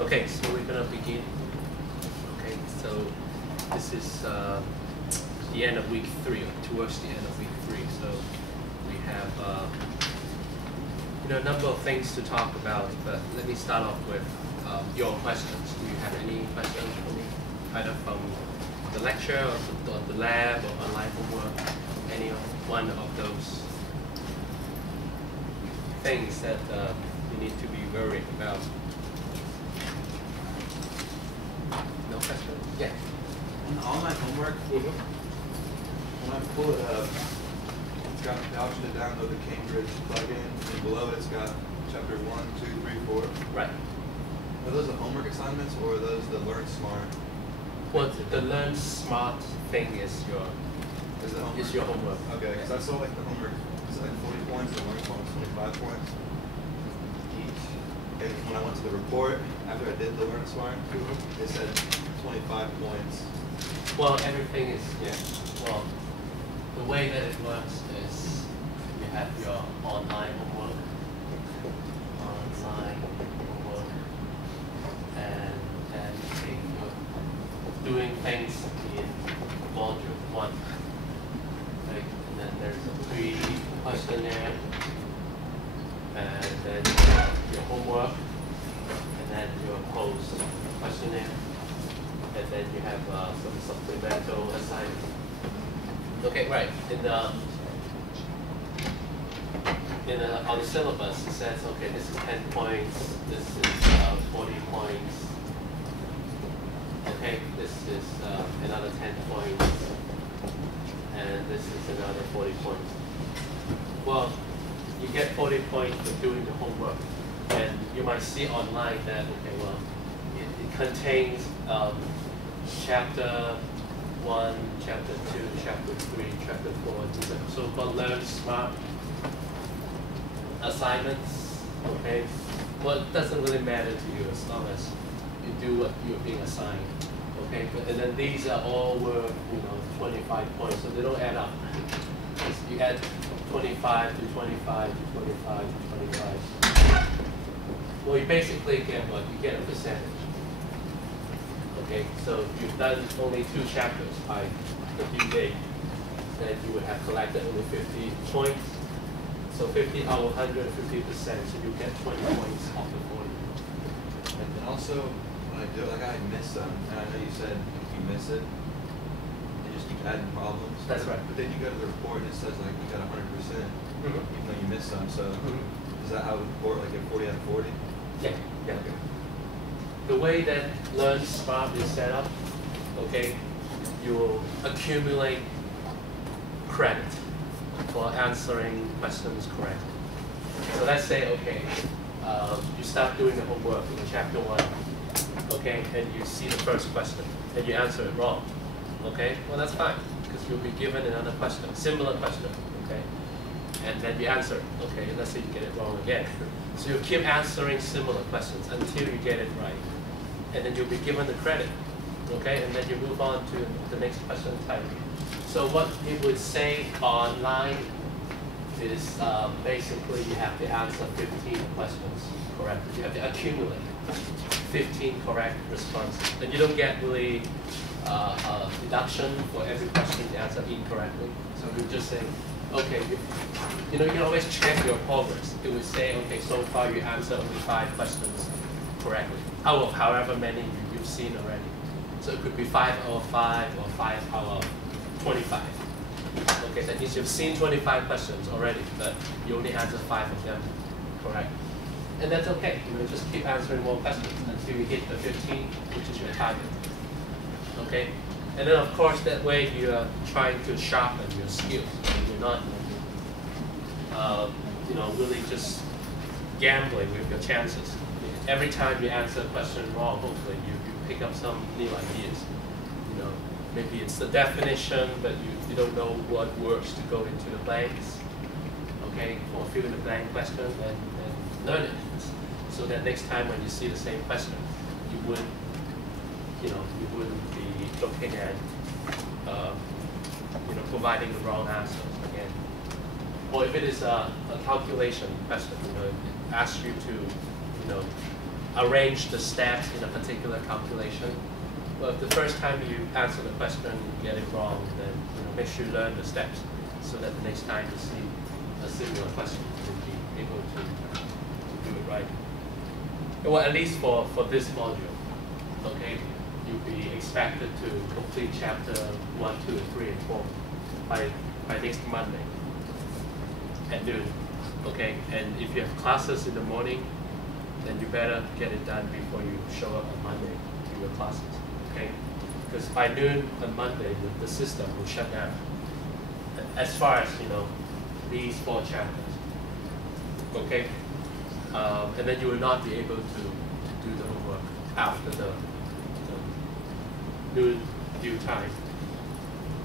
Okay, so we're gonna begin. Okay, so this is the end of week 3, or towards the end of week 3. So we have a number of things to talk about. But let me start off with your questions. Do you have any questions for me, either from the lecture or the lab or online homework? Any one of those things that you need to be worried about? No questions? Yeah. On the online homework, when I pull it up, it's got the option to download the Cambridge plugin, and below it it's got chapter 1, 2, 3, 4. Right. Are those the homework assignments, or are those the Learn Smart? Well, the Learn Smart thing is your homework. Okay, because I saw like the homework, it's like 40 points, the Learn Smart was 25 points each. And when I went to the report, after I did the Learn Smart, it said 25 points. Well, everything is, well, the way that it works is you have your online homework, and then you're doing things in module 1. Right? And then there's a pre-questionnaire, and then your homework, and then your post-questionnaire. And then you have some supplemental assignments. Okay, right. On the syllabus, it says, okay, this is 10 points, this is 40 points. Okay, this is another 10 points, and this is another 40 points. Well, you get 40 points for doing the homework, and you might see online that, okay, well, it contains chapter 1, chapter 2, chapter 3, chapter 4, these are so-called Learn Smart assignments. Okay, well, it doesn't really matter to you as long as you do what you're being assigned. Okay, and then these are all worth 25 points, so they don't add up. You add 25 to 25 to 25 to 25. Well, you basically get what? You get a percentage. Okay, so if you've done only 2 chapters by the due date, then you would have collected only 50 points. So 50 out of 100, 50%, so you get 20 points off the 40. And then also, when I do it, like I miss some, and I know you said if you miss it, you just keep adding problems. That's right. But then you go to the report and it says like you got 100%, even though you missed some. So is that how the report, like get 40 out of 40? Yeah. Okay. The way that Learn Smart is set up, okay, you will accumulate credit for answering questions correctly. So let's say, okay, you start doing the homework in chapter 1, okay, and you see the first question, and you answer it wrong, okay? Well, that's fine, because you'll be given another question, similar question, okay? And then you answer it, okay, and let's say you get it wrong again. So you keep answering similar questions until you get it right. And then you'll be given the credit, okay? And then you move on to the next question type. So what it would say online is basically you have to answer 15 questions correctly. You have to accumulate 15 correct responses. And you don't get really a deduction for every question you answer incorrectly. So you just say, okay, you can always check your progress. It would say, okay, so far you answered only 5 questions correctly, out of however many you've seen already. So it could be 5 out of 5 or 5 out of 25. Okay, that means you've seen 25 questions already, but you only answered 5 of them correct. And that's okay. Just keep answering more questions until you hit the 15, which is your target. Okay? And then of course that way you are trying to sharpen your skills. You're not really just gambling with your chances. Every time you answer a question wrong, hopefully you pick up some new ideas. Maybe it's the definition, but you don't know what words to go into the blanks. Okay, or fill in the blank question and learn it. So that next time when you see the same question, you wouldn't be looking at providing the wrong answer again. Or if it is a calculation question, it asks you to arrange the steps in a particular calculation. Well, if the first time you answer the question and you get it wrong, then make sure you learn the steps so that the next time you see a similar question, you'll be able to do it right. Well, at least for this module, okay, you'll be expected to complete chapter 1, 2, 3, and 4 by next Monday at noon, okay? And if you have classes in the morning, then you better get it done before you show up on Monday to your classes, okay? Because by noon on Monday, the system will shut down. As far as, these 4 chapters, okay? And then you will not be able to do the homework after the noon due time,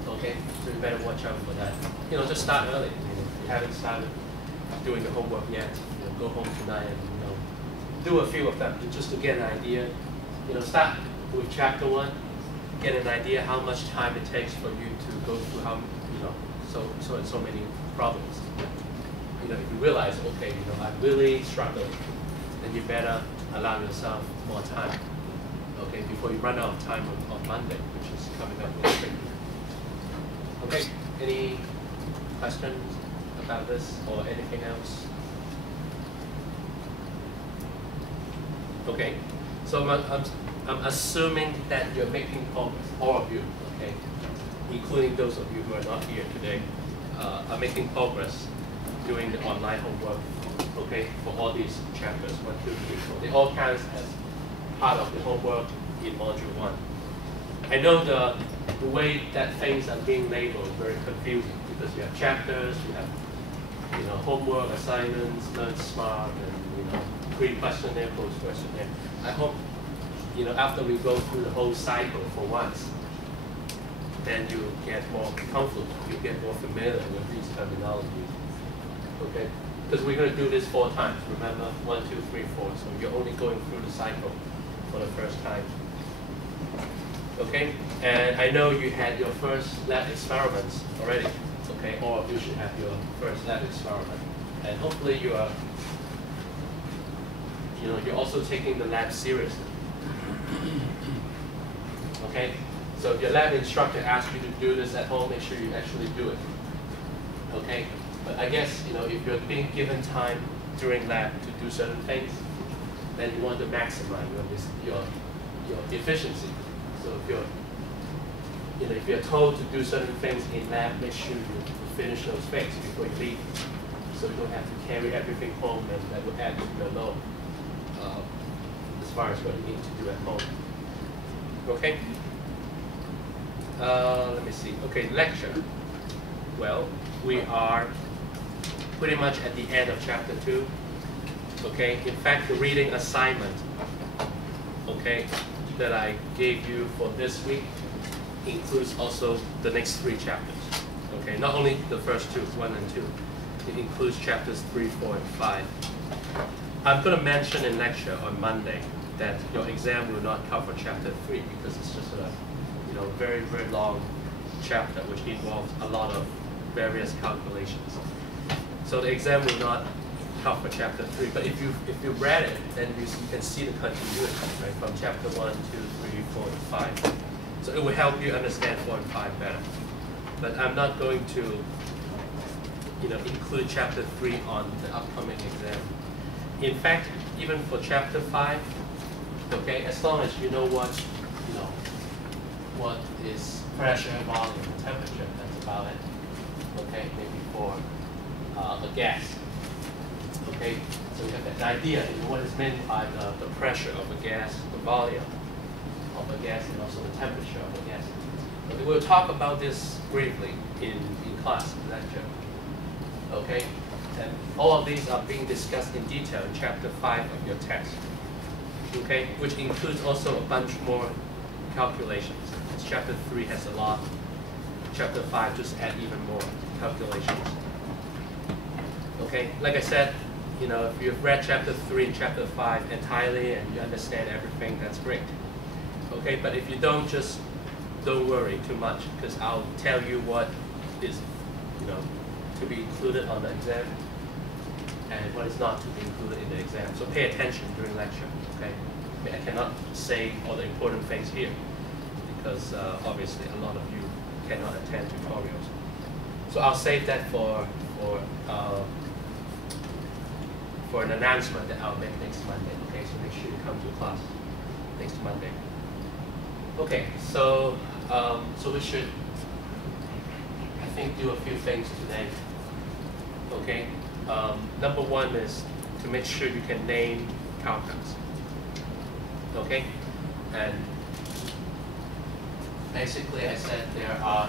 okay? So you better watch out for that. Just start early. If you haven't started doing the homework yet, go home tonight and do a few of them just to get an idea. Start with chapter 1, get an idea how much time it takes for you to go through so many problems. If you realize, okay, I'm really struggling, then you better allow yourself more time, okay, before you run out of time on Monday, which is coming up next week. Okay, any questions about this or anything else? Okay, so I'm assuming that you're making progress, all of you, okay, including those of you who are not here today, are making progress doing the online homework, okay, for all these chapters, 1, 2, 3, 4. They all count as part of the homework in Module 1. I know the way that things are being labeled is very confusing because you have chapters, you have homework, assignments, learn smart, and pre-questionnaire, post-questionnaire. I hope after we go through the whole cycle for once, then you get more comfortable, you get more familiar with these terminologies. Okay, because we're going to do this 4 times. Remember, 1, 2, 3, 4. So you're only going through the cycle for the first time. Okay, and I know you had your first lab experiments already. Okay, all of you should have your first lab experiment, and hopefully you are, you're also taking the lab seriously. Okay, so if your lab instructor asks you to do this at home, make sure you actually do it. Okay. But I guess, if you're being given time during lab to do certain things, then you want to maximize your efficiency. So if you're told to do certain things in lab, make sure you finish those things before you leave, so you don't have to carry everything home, and that will add to your load as far as what you need to do at home. Okay. Let me see. Okay, lecture. Well, we are pretty much at the end of chapter 2. Okay, in fact, the reading assignment, okay, that I gave you for this week includes also the next 3 chapters. Okay, not only the first 2, 1 and 2, it includes chapters 3, 4, and 5. I'm going to mention in lecture on Monday that your exam will not cover chapter 3 because it's just a very, very long chapter which involves a lot of various calculations. So the exam will not cover chapter 3, but if you read it, then you can see the continuity, right, from chapter 1, 2, 3, 4, and 5. So it will help you understand 4 and 5 better. But I'm not going to include chapter 3 on the upcoming exam. In fact, even for chapter 5, okay, as long as you know what is pressure, volume, and temperature, that's about it. Okay, maybe for a gas. Okay, so you have an idea what is meant by the pressure of a gas, the volume of a gas, and also the temperature of a gas. Okay, we'll talk about this briefly in class, in lecture. Okay, and all of these are being discussed in detail in chapter 5 of your text. Okay, which includes also a bunch more calculations. Chapter 3 has a lot. Chapter 5 just add even more calculations. Okay, like I said, if you've read chapter 3 and chapter 5 entirely and you understand everything, that's great. Okay, but if you don't, just don't worry too much, because I'll tell you what is, to be included on the exam. and what is not to be included in the exam. So pay attention during lecture, okay? I mean, I cannot say all the important things here because obviously a lot of you cannot attend tutorials. So I'll save that for an announcement that I'll make next Monday, okay? So make sure you come to class next Monday. Okay, so we should, I think, do a few things today. Okay, number one is to make sure you can name compounds. Okay, and basically I said there are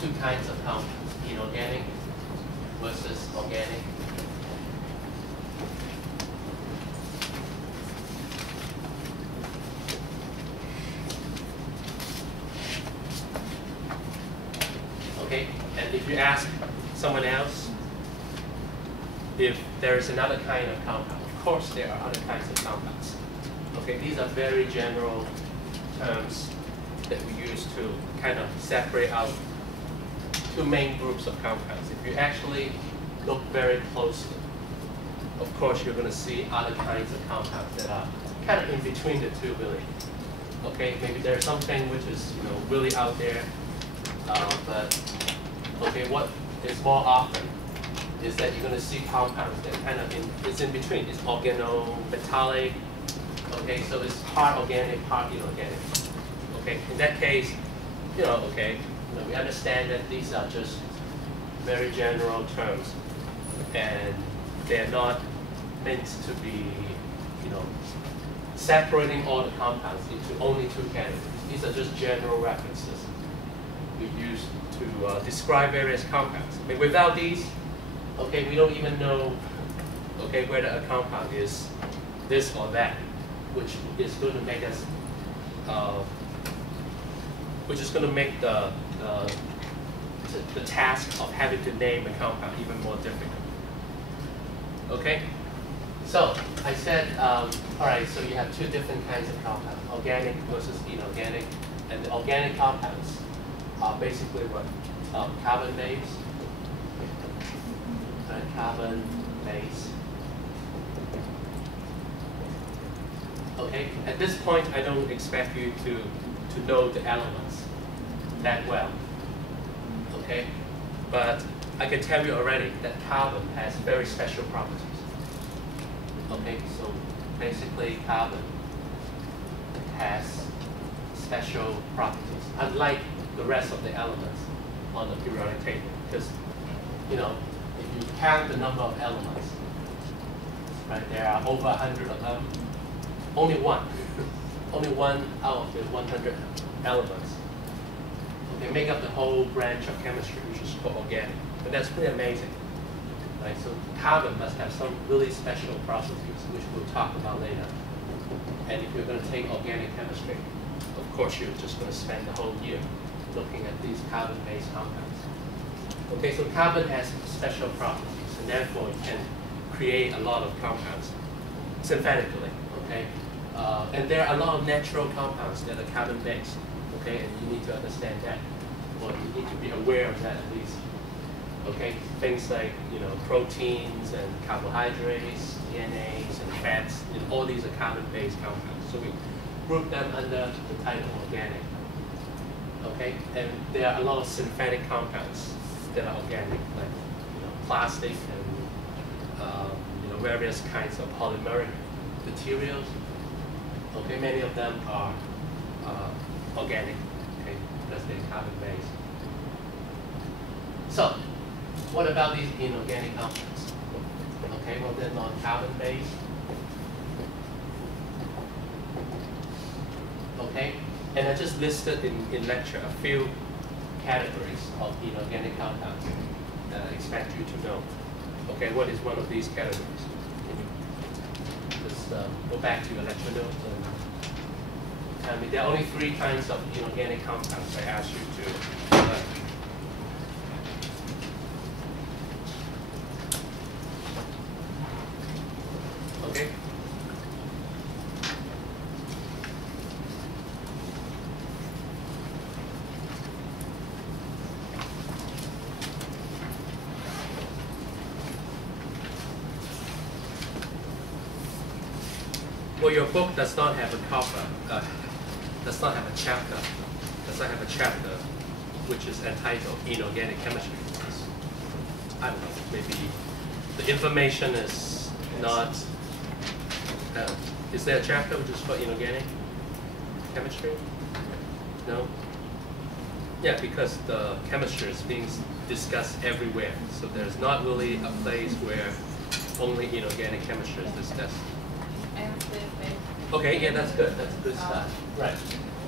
two kinds of compounds: inorganic versus organic. Okay, and if you ask someone else if there is another kind of compound, of course there are other kinds of compounds. Okay, these are very general terms that we use to kind of separate out two main groups of compounds. If you actually look very closely, of course you're going to see other kinds of compounds that are kind of in between the two, really. Okay, maybe there's something which is really out there, but okay, what is more often is that you're going to see compounds that kind of it's in between. It's organometallic. Okay, so it's part organic, part inorganic. Okay, in that case, we understand that these are just very general terms, and they're not meant to be, separating all the compounds into only two categories. These are just general references we use to describe various compounds. I mean, without these, okay, we don't even know, okay, whether a compound is this or that, which is going to make us, which is going to make the task of having to name a compound even more difficult. Okay, so I said, all right, so you have two different kinds of compounds: organic versus inorganic, and the organic compounds are basically what? Carbon base, right? Carbon base. Okay, at this point I don't expect you to know the elements that well. Okay, but I can tell you already that carbon has very special properties. Okay, so basically carbon has special properties, unlike the rest of the elements on the periodic table. Because, if you count the number of elements, right, there are over 100 of them. Only one out of the 100 elements, okay, make up the whole branch of chemistry, which is called organic. And that's pretty amazing. Right? So carbon must have some really special properties, which we'll talk about later. And if you're going to take organic chemistry, of course you're just going to spend the whole year looking at these carbon-based compounds. Okay, so carbon has special properties, and therefore you can create a lot of compounds synthetically. Okay, and there are a lot of natural compounds that are carbon-based. Okay, and you need to understand that, or you need to be aware of that at least. Okay, things like proteins and carbohydrates, DNAs and fats, all these are carbon-based compounds. So we group them under the title organic. Okay, and there are a lot of synthetic compounds that are organic, like plastic and various kinds of polymeric materials. Okay, many of them are organic. Okay, because they're carbon-based. So, what about these inorganic compounds? Okay, well, they're non-carbon-based. Okay, and I just listed in lecture a few categories of inorganic compounds that I expect you to know. Okay, what is one of these categories? Can you just go back to your lecture notes and tell me? There are only 3 kinds of inorganic compounds I asked you to learn. Okay. Well, your book does not have a cover, does not have a chapter, which is entitled Inorganic Chemistry. I don't know, maybe the information is not, is there a chapter which is for inorganic chemistry? No? Yeah, because the chemistry is being discussed everywhere, so there's not really a place where only inorganic chemistry is discussed. Okay, yeah, that's good. That's a good start. Right.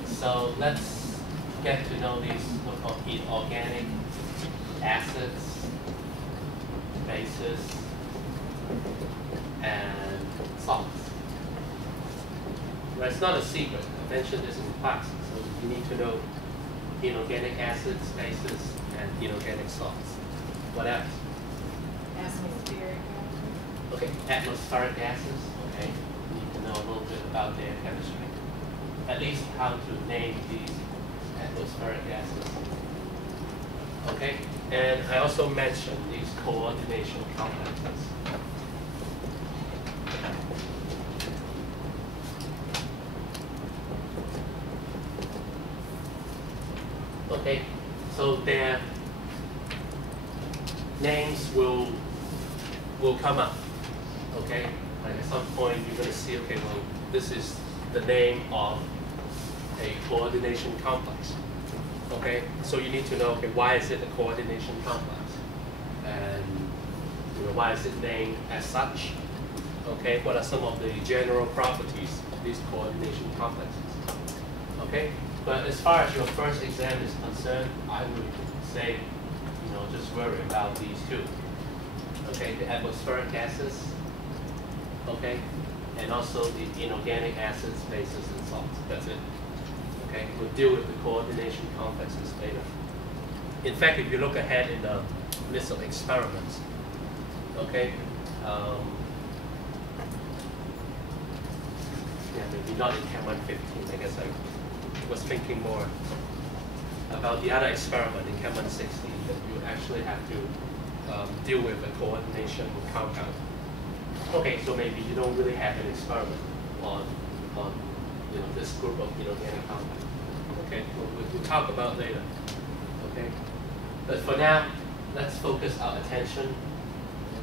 So let's get to know these so-called inorganic acids, bases, and salts. Right, it's not a secret. I mentioned this in class. So you need to know inorganic acids, bases, and inorganic salts. What else? Atmospheric. Okay, atmospheric gases. Okay, you need to know a little bit about their chemistry. At least how to name these atmospheric gases. Okay, and I also mentioned these coordination complexes. Okay, so their names will come up. Okay, like at some point you're going to see, okay, well, this is the name of a coordination complex. Okay, so you need to know, okay, why is it a coordination complex, and why is it named as such? Okay, what are some of the general properties of these coordination complexes? Okay, but as far as your first exam is concerned, I would say, just worry about these two. Okay, the atmospheric gases. Okay, and also the inorganic acids, bases, and salts. That's it. Okay, we'll deal with the coordination complexes later. In fact, if you look ahead in the list of experiments, okay, yeah, maybe not in Chem 115. I guess I was thinking more about the other experiment in Chem 116 that you actually have to deal with a coordination compound. Okay, so maybe you don't really have an experiment on this group of inorganic compounds. Okay, we'll talk about later. Okay, but for now, let's focus our attention,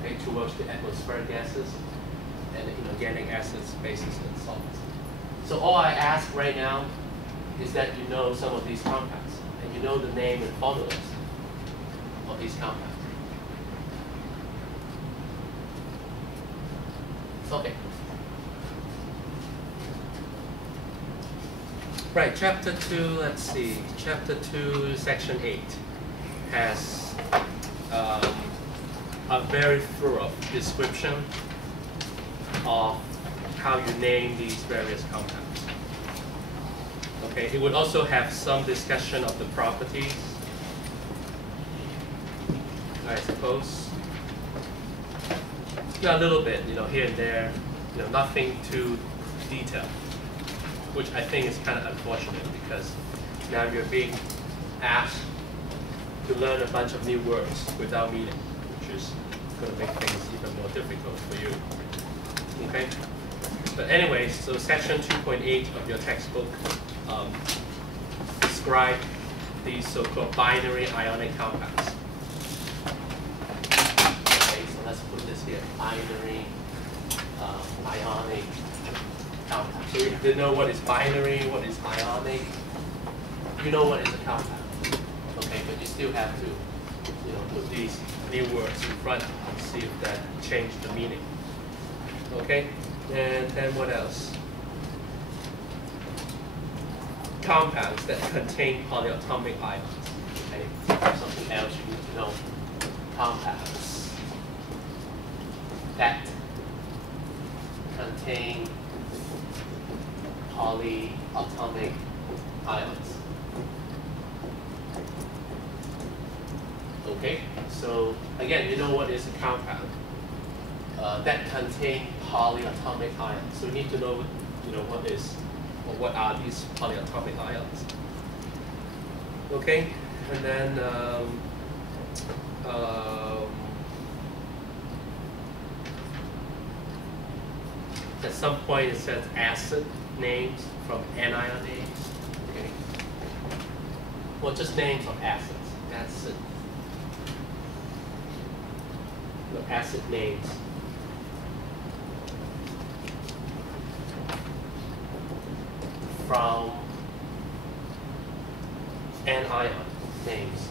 okay, towards the atmospheric gases and the inorganic acids, bases, and salts. So all I ask right now is that you know some of these compounds and you know the name and formulas of these compounds. Okay. Right, chapter 2, let's see. Chapter 2, section 8 has a very thorough description of how you name these various compounds. Okay, it would also have some discussion of the properties, I suppose. Yeah, a little bit, here and there, nothing too detailed, which I think is kind of unfortunate because now you're being asked to learn a bunch of new words without meaning, which is going to make things even more difficult for you. Okay? But anyways, so section 2.8 of your textbook describe these so-called binary ionic compounds. Okay, so let's put this here, binary ionic compound. So you have to know what is binary, what is ionic. You know what is a compound. Okay, but you still have to, put these new words in front and see if that changed the meaning. Okay, and then what else? Compounds that contain polyatomic ions. Okay, something else you need to know. Compounds that contain polyatomic ions. Okay, so again, you know what is a compound that contain polyatomic ions. So you need to know, what are these polyatomic ions? Okay, and then at some point it says acid names from anion names. Okay. Well, just names of acids. Acid. The acid names. From anion names.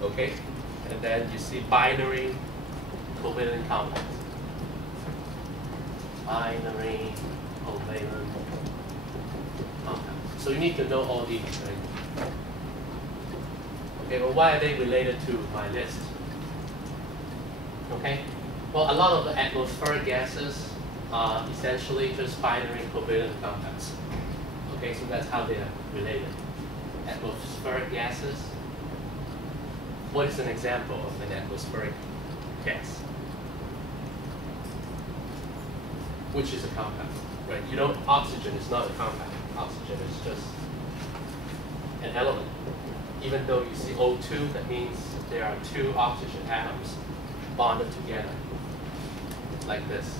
Okay, and then you see binary covalent compounds. Binary covalent compounds. So you need to know all these, right? Okay, well, why are they related to my list? Okay, well, a lot of the atmospheric gases are essentially just binary covalent compounds. Okay, so that's how they are related. Atmospheric gases. What is an example of an atmospheric gas? Which is a compound, right? You know, oxygen is not a compound. Oxygen is just an element. Even though you see O2, that means there are two oxygen atoms bonded together, like this.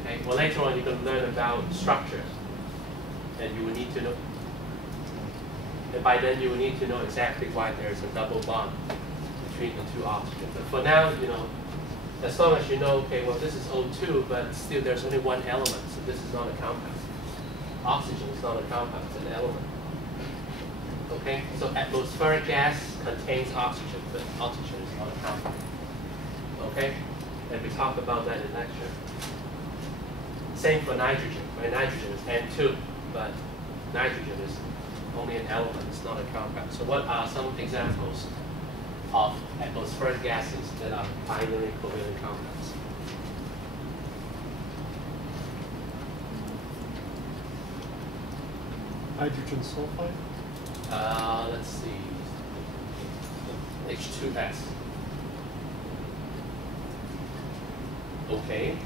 Okay. Well, later on you're going to learn about structure, and you will need to know. And by then you will need to know exactly why there is a double bond between the two oxygens. But for now, you know, as long as you know, okay, well, this is O2, but still there's only one element, so this is not a compound. Oxygen is not a compound, it's an element. Okay, so atmospheric gas contains oxygen, but oxygen is not a compound. Okay, and we talked about that in lecture. Same for nitrogen, right? Nitrogen is N2, but nitrogen is only an element, it's not a compound. So what are some examples of atmospheric gases that are binary covalent compounds? Hydrogen sulfide? Let's see. H2S. Okay.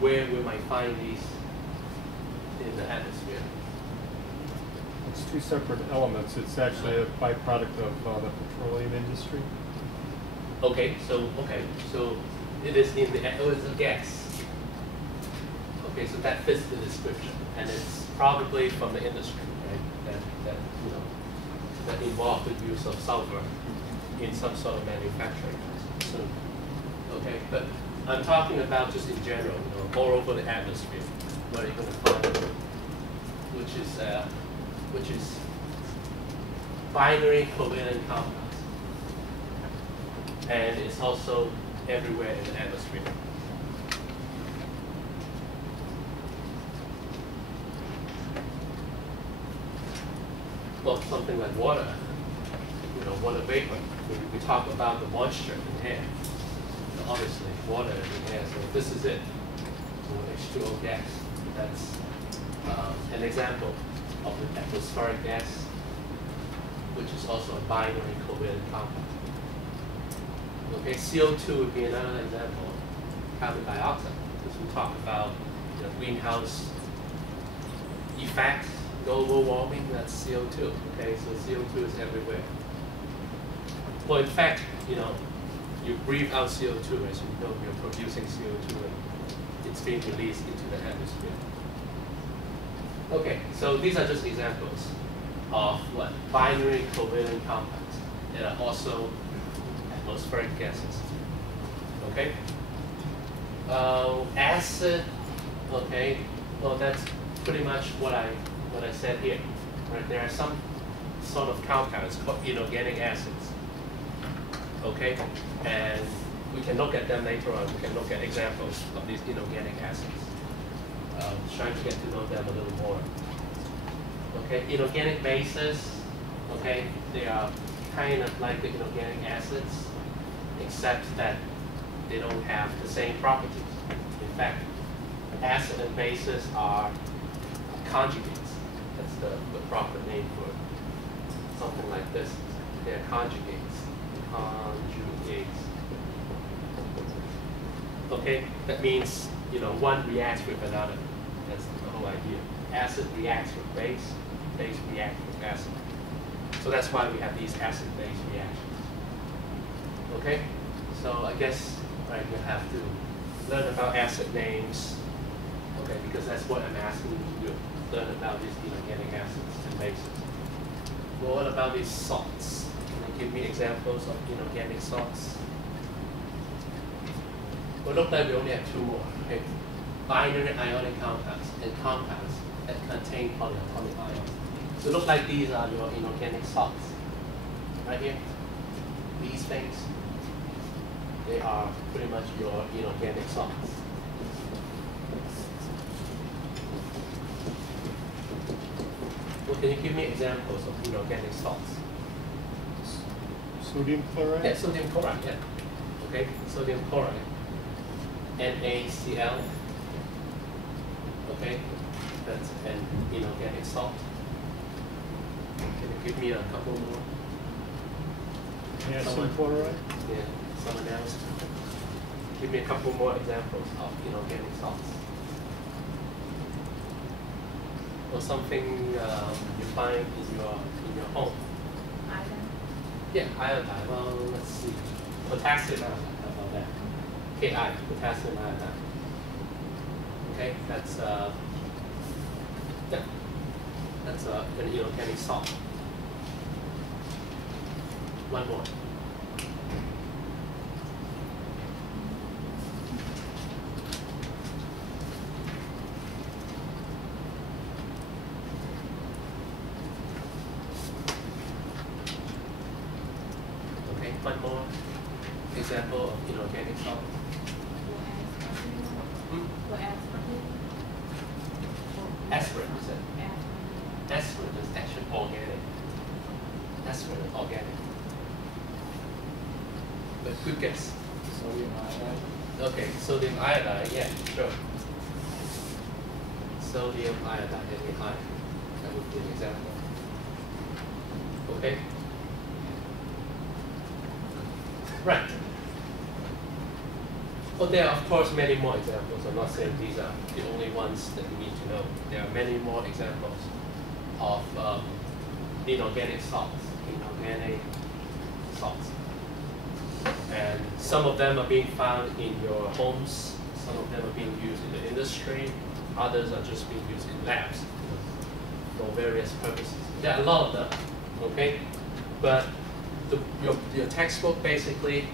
Where we might find these in the atmosphere? It's two separate elements. It's actually a byproduct of the petroleum industry. Okay, so it is in the it's a gas. Okay, so that fits the description, and it's probably from the industry, right? That you know that involved the use of sulfur in some sort of manufacturing. So, okay, but I'm talking about just in general, you know, all over the atmosphere. What are you going to find? Which is binary covalent compounds, and it's also everywhere in the atmosphere. Well, something like water, you know, water vapor. We talk about the moisture in air. So obviously, water in air. So this is it. So H2O gas. That's an example of the atmospheric gas, which is also a binary covalent compound. Okay, CO2 would be another example of carbon dioxide, because we talk about, you know, greenhouse effects, global warming, that's CO2. Okay, so CO2 is everywhere. Well, in fact, you know, you breathe out CO2, right? So you know you're producing CO2 and it's being released into the atmosphere. Okay, so these are just examples of what? Binary covalent compounds that are also atmospheric gases. Okay? Acid, okay, well that's pretty much what I said here. Right? There are some sort of compounds called inorganic acids. Okay? And we can look at them later on. We can look at examples of these inorganic acids. Trying to get to know them a little more. Okay, inorganic bases, okay, they are kind of like the inorganic acids, except that they don't have the same properties. In fact, acid and bases are conjugates. That's the proper name for something like this. They're conjugates. Conjugates. Okay, that means, you know, one reacts with another. That's the whole idea. Acid reacts with base, base reacts with acid. So that's why we have these acid-base reactions. Okay, so I guess right? You have to learn about acid names, okay, because that's what I'm asking you to do. Learn about these inorganic acids and bases. Well, what about these salts? Can you give me examples of inorganic salts? Well, it looks like we only have two more, okay? Binary ionic compounds and compounds that contain polyatomic ions. So it looks like these are your inorganic salts. Right here, these things, they are pretty much your inorganic salts. Well, can you give me examples of inorganic salts? Sodium chloride? Yeah, sodium chloride, yeah. Okay, sodium chloride. NaCl. Okay, that's an inorganic salt. Can you give me a couple more? Calcium chloride? Yeah, someone else. Give me a couple more examples of inorganic salts. Or something you find in your home. Item. Yeah, iodine. Well, let's see. Potassium iodine. How about that? Ki, potassium iodine. Okay, that's yeah, that's an inorganic salt. One more. Okay, one more example of inorganic salt. What aspartame? Aspirin, you said. Aspartame. Aspirin is actually organic. Aspirin is organic. But good guess. Sodium iodide. Okay, sodium iodide, yeah, sure. Sodium iodide, NaI. That would be an example. Okay? Right. Well, there are, of course, many more examples. I'm not saying these are the only ones that you need to know. There are many more examples of inorganic salts. Inorganic salts. And some of them are being found in your homes. Some of them are being used in the industry. Others are just being used in labs for various purposes. There are a lot of them, okay? But your textbook basically,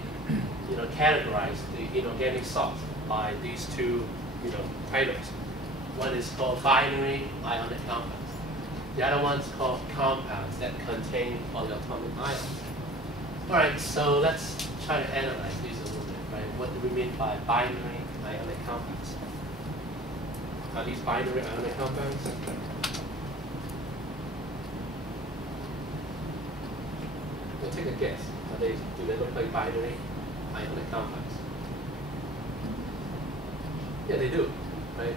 categorize the inorganic salt by these two, titles. One is called binary ionic compounds. The other one's called compounds that contain polyatomic ions. All right, so let's try to analyze these a little bit, right? What do we mean by binary ionic compounds? Are these binary ionic compounds? Well, take a guess. Do they look like binary ionic compounds? Yeah, they do, right?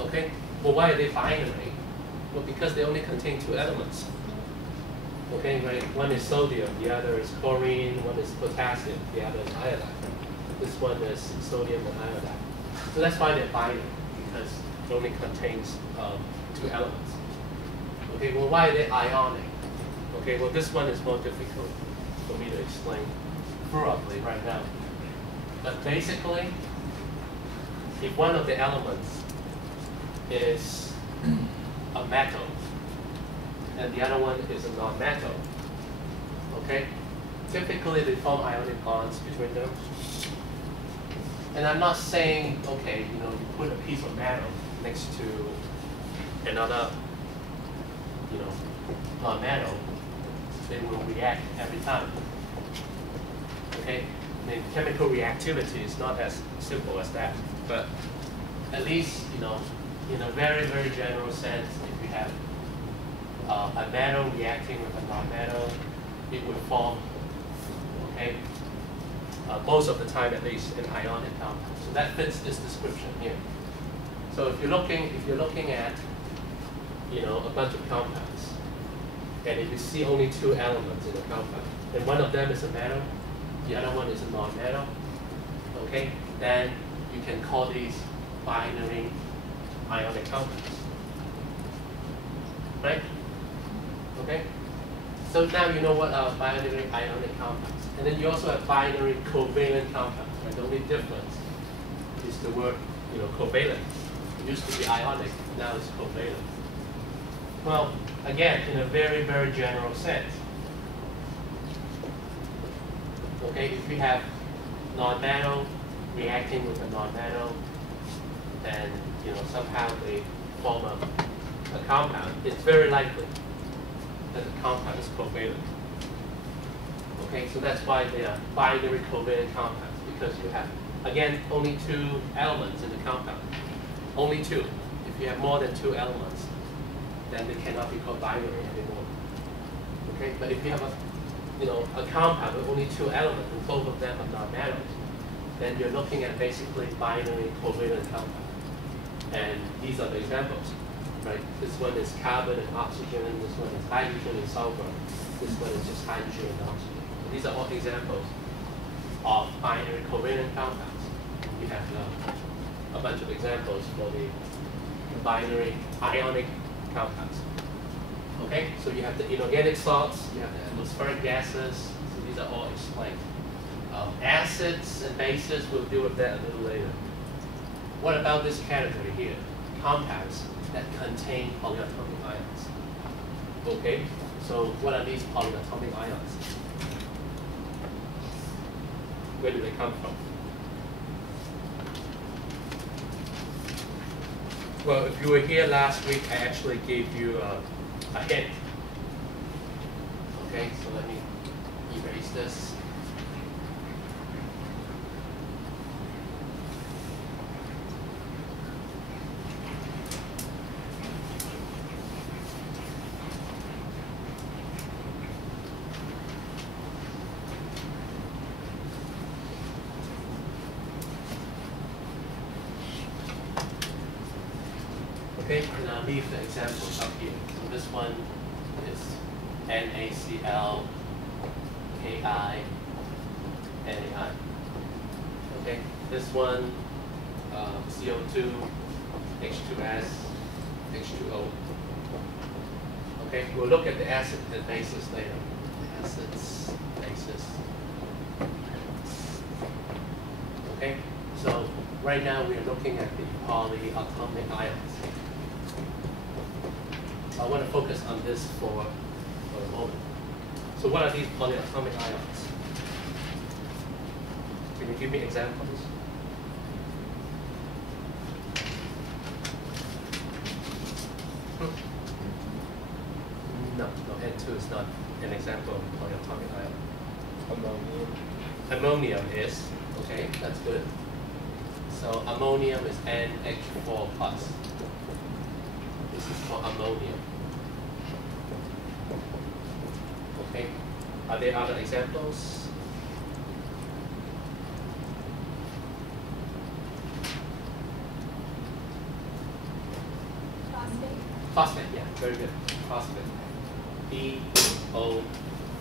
Okay, well, why are they binary? Well, because they only contain two elements. Okay, right? One is sodium, the other is chlorine, one is potassium, the other is iodine. This one is sodium and iodine. So that's why they're binary, because it only contains two elements. Okay, well, why are they ionic? Okay, well, this one is more difficult for me to explain thoroughly right now. But basically, if one of the elements is a metal, and the other one is a non-metal, okay? Typically, they form ionic bonds between them. And I'm not saying, okay, you put a piece of metal next to another, non-metal, they will react every time. Okay? I mean, chemical reactivity is not as simple as that, but at least, in a very, very general sense, if you have a metal reacting with a non-metal, it will form, okay? Most of the time, at least, an ionic compound. So that fits this description here. So if you're looking at, a bunch of compounds, and if you see only two elements in a compound, and one of them is a metal, the other one is a non-metal, okay? Then you can call these binary ionic compounds, right? Okay? So now you know what are binary ionic compounds. And then you also have binary covalent compounds, right? The only difference is the word, covalent. It used to be ionic, now it's covalent. Well, again, in a very, very general sense. Okay, if we have non-metal reacting with a non-metal, and somehow they form a compound, it's very likely that the compound is covalent. Okay, so that's why they are binary covalent compounds, because you have, again, only two elements in the compound. Only two. If you have more than two elements, then they cannot be called binary anymore. Okay, but if you have a compound with only two elements and both of them are non-metals, then you're looking at basically binary covalent compound. And these are the examples, right? This one is carbon and oxygen, this one is hydrogen and sulfur, this one is just hydrogen and oxygen. So these are all examples of binary covalent compounds. We have a bunch of examples for the binary ionic compounds. Okay, so you have the inorganic salts, you have the atmospheric gases, so these are all explained. Acids and bases, we'll deal with that a little later. What about this category here? Compounds that contain polyatomic ions. Okay, so what are these polyatomic ions? Where do they come from? Well, if you were here last week, I actually gave you a hint. Okay, so let me erase this. Okay, and I'll leave the examples up here. So this one is NaCl, Ki, NaI. Okay, this one CO2, H2S, H2O. Okay, we'll look at the acid and bases later. Acids, bases. Okay, so right now we are looking at the polyatomic ions. I want to focus on this for a moment. So what are these polyatomic ions? Can you give me examples? No, N2 is not an example of polyatomic ion. Ammonium is, okay, that's good. So ammonium is NH4+. This is for ammonium. Okay, are there other examples? Phosphate. Phosphate, yeah, very good. Phosphate. PO4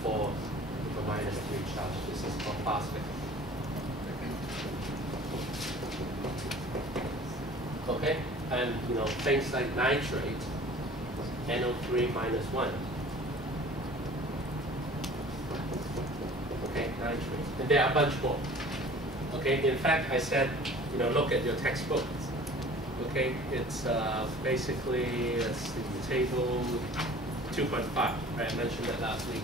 with a -3 charge. This is called phosphate. Okay, and things like nitrate, NO3-1. Okay, nitrate, and there are a bunch more. Okay, in fact, I said, look at your textbook. Okay, it's basically, let's see, table 2.5, right? I mentioned that last week.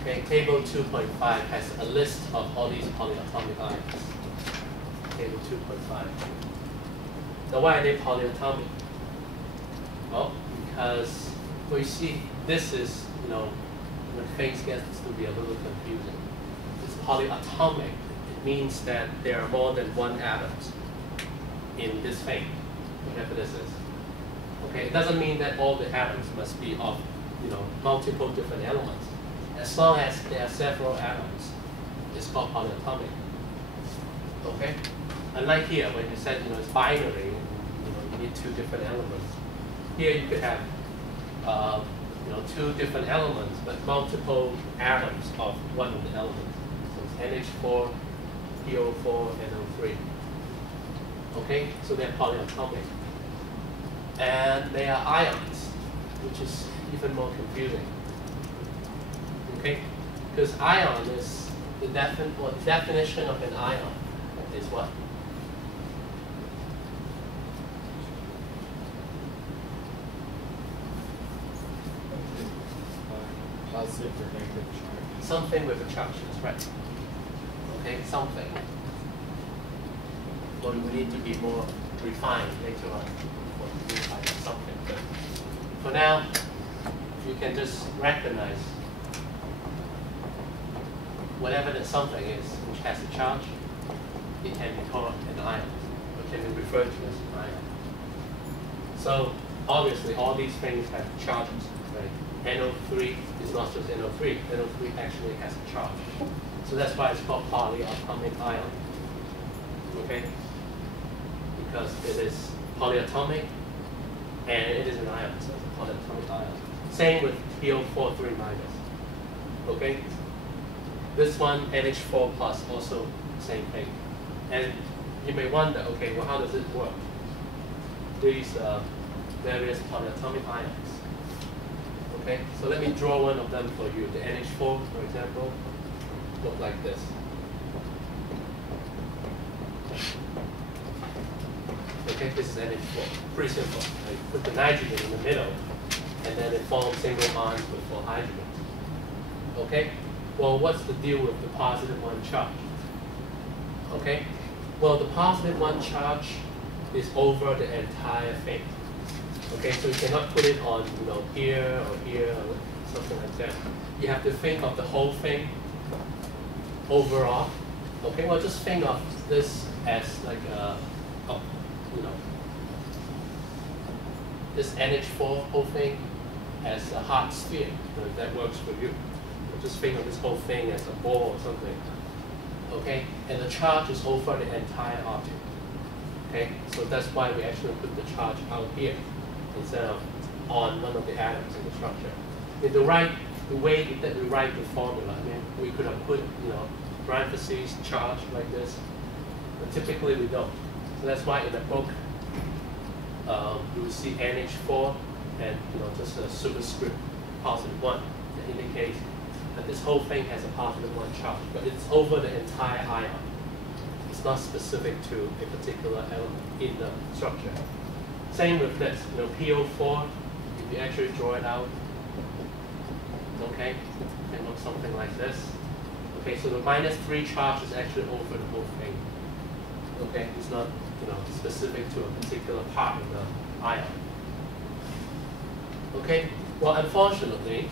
Okay, table 2.5 has a list of all these polyatomic ions. Table 2.5. Now, why are they polyatomic? Well, because, well, you see, this is, when things get to be a little confusing. It's polyatomic. It means that there are more than one atoms in this thing, whatever this is. Okay, it doesn't mean that all the atoms must be of, multiple different elements. As long as there are several atoms, it's called polyatomic. Okay? Unlike here, when you said, it's binary, you need two different elements. Here you could have, two different elements, but multiple atoms of one of the elements. So it's NH4, PO4, NO3. Okay, so they're polyatomic. And they are ions, which is even more confusing. Okay, Because ion is the definition of an ion is what? Positive or negative charge. Something with a charge, that's right. Okay, something. Well, we need to be more refined later on what we mean by something. But for now, you can just recognize whatever that something is which has a charge, it can be called an ion, or can be referred to as an ion. So obviously all these things have charges, right? NO3 is not just NO3, NO3 actually has a charge. So that's why it's called polyatomic ion. Okay? Because it is polyatomic and it is an ion, so it's a polyatomic ion. Same with PO43 minus. Okay? This one, NH4 plus, also same thing. And you may wonder, okay, well, how does it work? These various polyatomic ions. Okay, so let me draw one of them for you. The NH4, for example, look like this. Okay, this is NH4. Pretty simple. I put the nitrogen in the middle, and then it forms single bonds with 4 hydrogens. Okay? Well, what's the deal with the positive 1 charge? Okay? Well, the positive 1 charge is over the entire thing. Okay, so you cannot put it on, here or here or something like that. You have to think of the whole thing overall. Okay, well, just think of this as like this NH4 whole thing as a hard sphere. If that works for you. Just think of this whole thing as a ball or something. Okay, and the charge is over the entire object. Okay, so that's why we actually put the charge out here instead of on one of the atoms in the structure. In the way that we write the formula, I mean, we could have put, parentheses charge like this, but typically we don't. So that's why in the book, you will see NH4 and just a superscript positive 1 that indicates that this whole thing has a positive 1 charge, but it's over the entire ion. It's not specific to a particular element in the structure. Same with this, PO4, if you actually draw it out, okay, it can look something like this. Okay, so the -3 charge is actually over the whole thing. Okay, it's not specific to a particular part of the ion. Okay, well, unfortunately,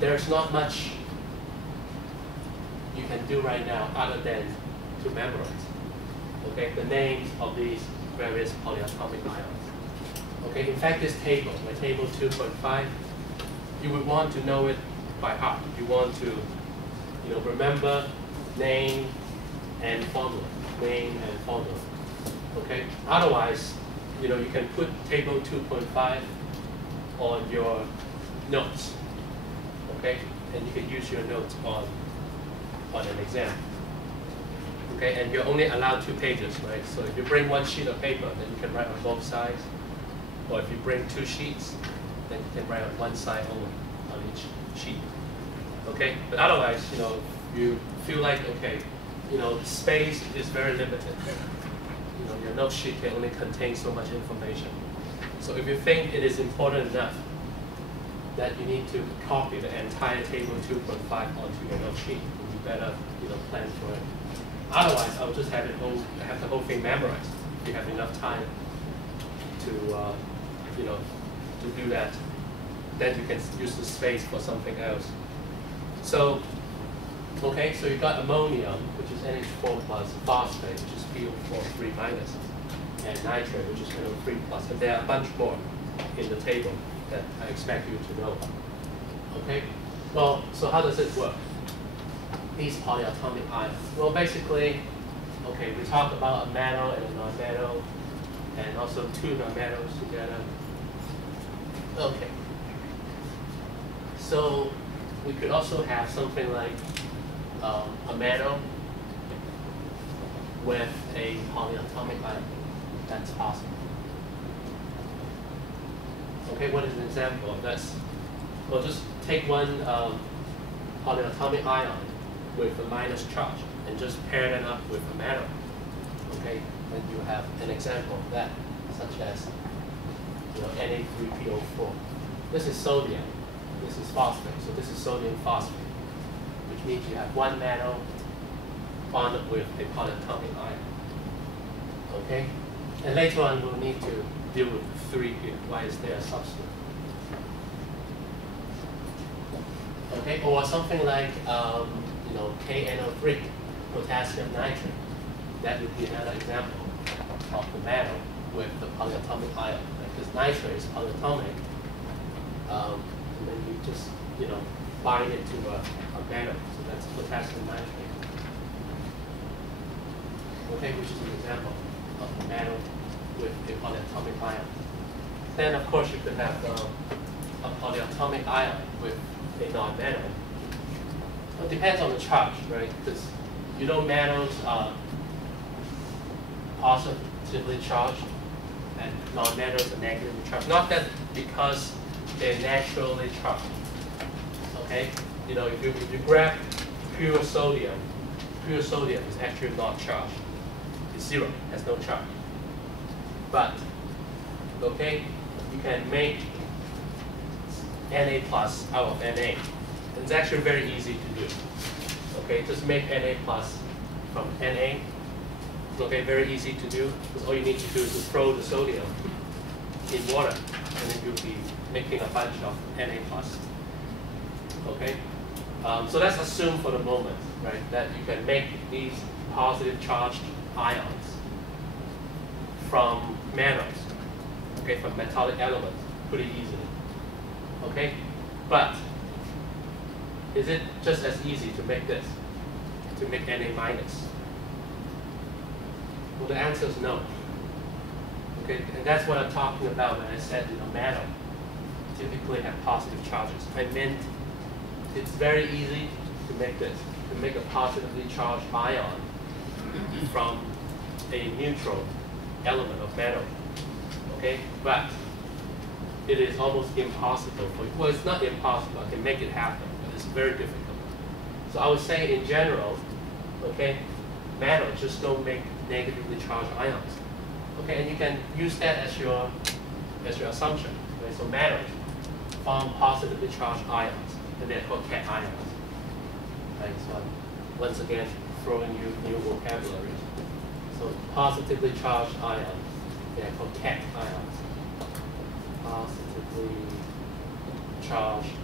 there's not much you can do right now other than to memorize, okay, the names of these various polyatomic ions. Okay, in fact, this table, table 2.5, you would want to know it by heart. You want to, remember name and formula, Okay, otherwise, you can put table 2.5 on your notes. Okay, and you can use your notes on an exam. Okay, and you're only allowed 2 pages, right? So if you bring 1 sheet of paper, then you can write on both sides. Or if you bring 2 sheets, then you can write on 1 side only on each sheet. Okay, but otherwise, you feel like, okay, space is very limited. Your note sheet can only contain so much information. So if you think it is important enough that you need to copy the entire table 2.5 onto your note sheet, you better plan for it. Otherwise, I'll just have the whole thing memorized. If you have enough time to to do that, then you can use the space for something else. So, okay, so you got ammonium, which is NH4 plus, phosphate, which is PO43 minus, and nitrate, which is NO3 plus, and there are a bunch more in the table that I expect you to know. Okay, well, so how does it work? These polyatomic ions. Well, basically, okay, we talked about a metal and a non-metal, and also 2 non-metals together. Okay. So we could also have something like a metal with a polyatomic ion. That's possible. Okay, what is an example of this? Well, just take one polyatomic ion with a minus charge and just pair them up with a metal. Okay, and you have an example of that, such as Na3PO4. This is sodium, this is phosphate, so this is sodium phosphate, which means you have one metal bonded with a polyatomic ion. Okay, and later on we'll need to deal with 3 here. Why is there a substitute? Okay, or something like KNO3, potassium nitrate. That would be another example of the metal with the polyatomic ion. Because nitrate is polyatomic, and then you just bind it to a metal. So that's potassium nitrate. Okay, which is an example of a metal with a polyatomic ion. Then of course you could have a polyatomic ion with a non-metal. It depends on the charge, right? Because metals are positively charged and non-metals are negatively charged. Not that because they're naturally charged. Okay? If you grab pure sodium is actually not charged. It's zero, has no charge. But okay, you can make Na plus out of Na. And it's actually very easy to do. Okay, just make Na plus from Na. Okay, very easy to do. Because all you need to do is to throw the sodium in water, and then you'll be making a bunch of Na plus. Okay, so let's assume for the moment, right, that you can make these positive charged ions from metals, okay, from metallic elements, pretty easily. Okay, but is it just as easy to make this, to make Na minus? Well, the answer is no. Okay, and that's what I'm talking about when I said metal typically have positive charges. I meant it's very easy to make this, to make a positively charged ion from a neutral element of metal. Okay, but it is almost impossible for you. Well, it's not impossible. I can make it happen, but it's very difficult. So I would say in general, okay, metals just don't make negatively charged ions. Okay, and you can use that as your assumption. Right? So metals form positively charged ions, and they're called cation ions. Right? So I'm once again throwing you new vocabulary. So positively charged ions, they're called cation ions. Positively charged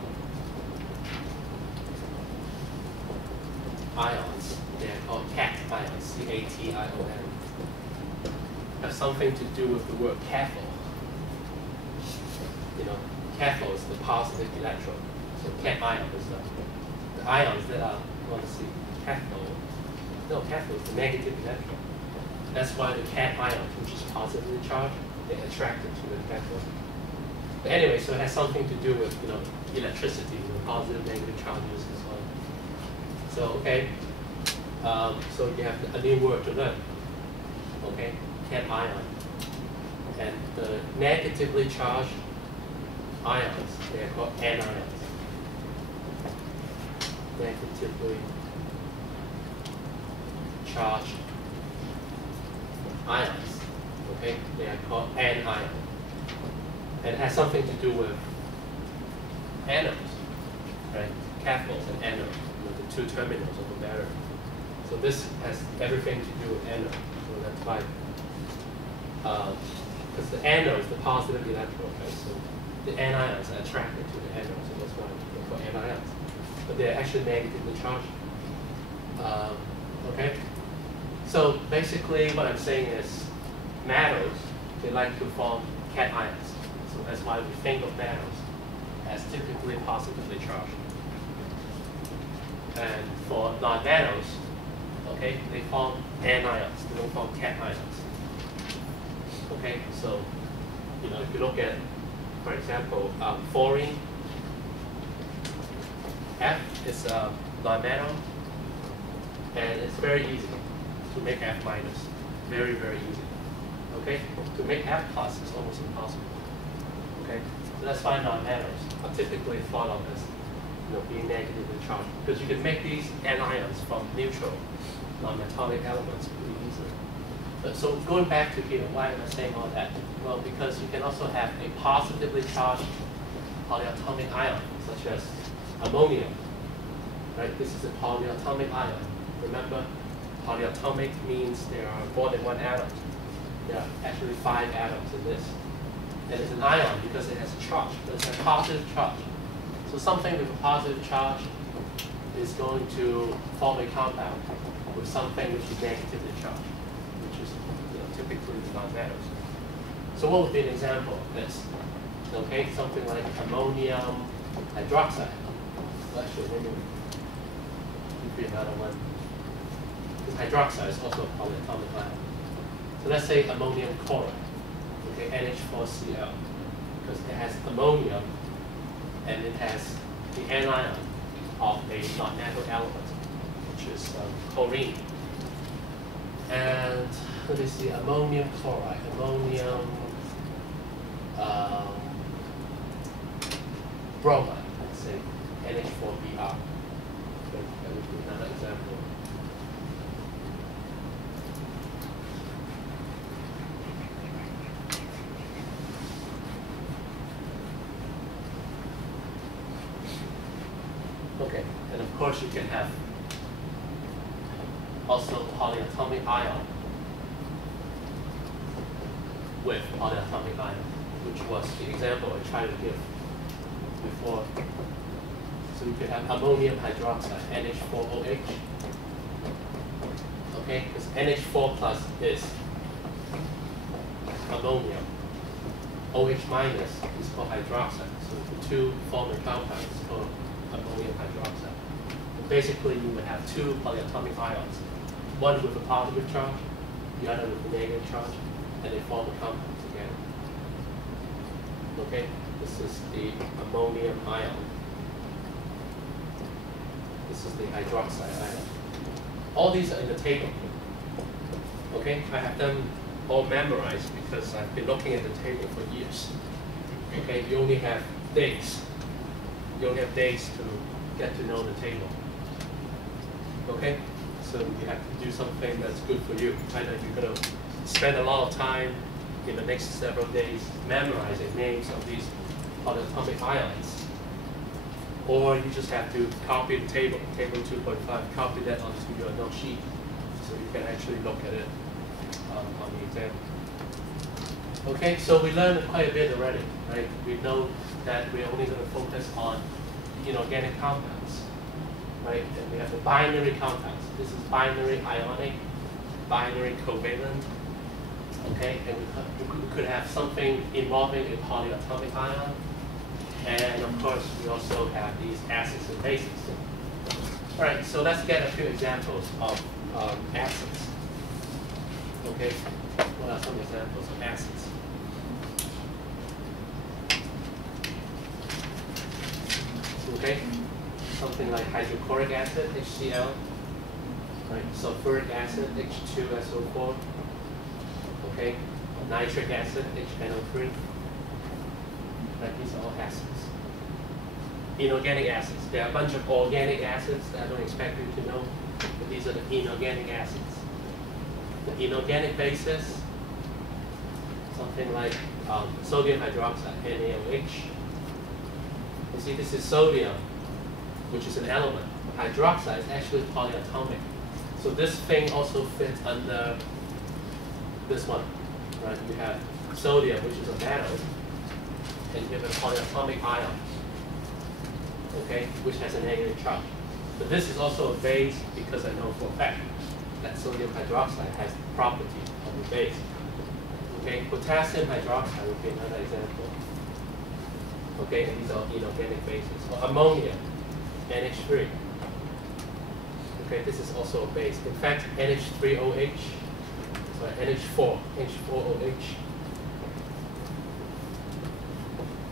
ions, they're called cation ions, C-A-T-I-O-N. Have something to do with the word cathode. Cathode is the positive electron. So cation ion is the ions that are, let's see, cathode. No, cathode is the negative electron. That's why the cation ion, which is positively charged, they're attracted to the cathode. But anyway, so it has something to do with electricity, positive, negative charges, and so on. So okay, so you have a new word to learn. Okay, cation ion, and the negatively charged ions, they are called anions. Negatively charged ions, okay, they are called anions. And it has something to do with anodes, right? Cathodes and anodes, the two terminals of the battery. So this has everything to do with anodes. So that's why, because the anode is the positive electron, right? So the anions are attracted to the anode, so that's why they're called anions. But they're actually negatively charged. Okay? So basically what I'm saying is metals, they like to form cations. So that's why we think of metals as typically positively charged. And for non-metals, okay, they form anions, they don't form cations. Okay, so if you look at, for example, fluorine, F is a non-metal, and it's very easy to make F minus. Very, very easy. Okay, to make F plus is almost impossible. Okay, so that's why non-metals are typically thought of as being negatively charged, because you can make these anions from neutral non-metallic elements pretty easily. So going back to here, why am I saying all that? Well, because you can also have a positively charged polyatomic ion, such as ammonium. Right? This is a polyatomic ion. Remember, polyatomic means there are more than one atom. There are actually 5 atoms in this. And it's an ion because it has a charge. It's a positive charge. So something with a positive charge is going to form a compound with something which is negatively charged, which is typically the nonmetals. So what would be an example of this? Okay, something like ammonium hydroxide. Well, actually, maybe would be another one. Because hydroxide is also a polyatomic ion. So let's say ammonium chloride. Okay, NH4Cl, because it has ammonium and it has the anion of a non-metal element, which is chlorine. And let me see, ammonium chloride, ammonium bromide, let's say NH4Br. That would be another example. Okay, and of course you can have also polyatomic ion with polyatomic ion, which was the example I tried to give before. So you could have ammonium hydroxide, NH4OH. Okay, because NH4 plus is ammonium. OH minus is called hydroxide. So the two form a compound is called ammonium hydroxide. And basically, you would have 2 polyatomic ions, one with a positive charge, the other with a negative charge, and they form a compound together. Okay, this is the ammonium ion. This is the hydroxide ion. All these are in the table. Okay, I have them all memorized because I've been looking at the table for years. Okay, you only have days. You only have days to get to know the table. Okay? So you have to do something that's good for you. Either you're going to spend a lot of time in the next several days memorizing names of these polyatomic ions, or you just have to copy the table, table 2.5, copy that onto your note sheet so you can actually look at it on the exam. Okay, so we learned quite a bit already, right? We know that we're only going to focus on inorganic compounds, right? And we have the binary compounds. This is binary ionic, binary covalent, okay? And we could have something involving a polyatomic ion. And of course, we also have these acids and bases. All right, so let's get a few examples of acids. Okay, what are some examples of acids? Okay, something like hydrochloric acid, HCl, right? Sulfuric acid, H2SO4, okay? Nitric acid, HNO3, right? These are all acids. Inorganic acids. There are a bunch of organic acids that I don't expect you to know, but these are the inorganic acids. The inorganic bases, something like sodium hydroxide, NaOH. You see, this is sodium, which is an element. Hydroxide is actually polyatomic. So this thing also fits under this one, right? You have sodium, which is a metal, and you have a polyatomic ion, okay, which has a negative charge. But this is also a base because I know for a fact that sodium hydroxide has the property of a base. Okay, potassium hydroxide would be another example. Okay, and these are inorganic bases. Or ammonia, NH3. Okay, this is also a base. In fact, NH3OH, sorry, NH4, H4OH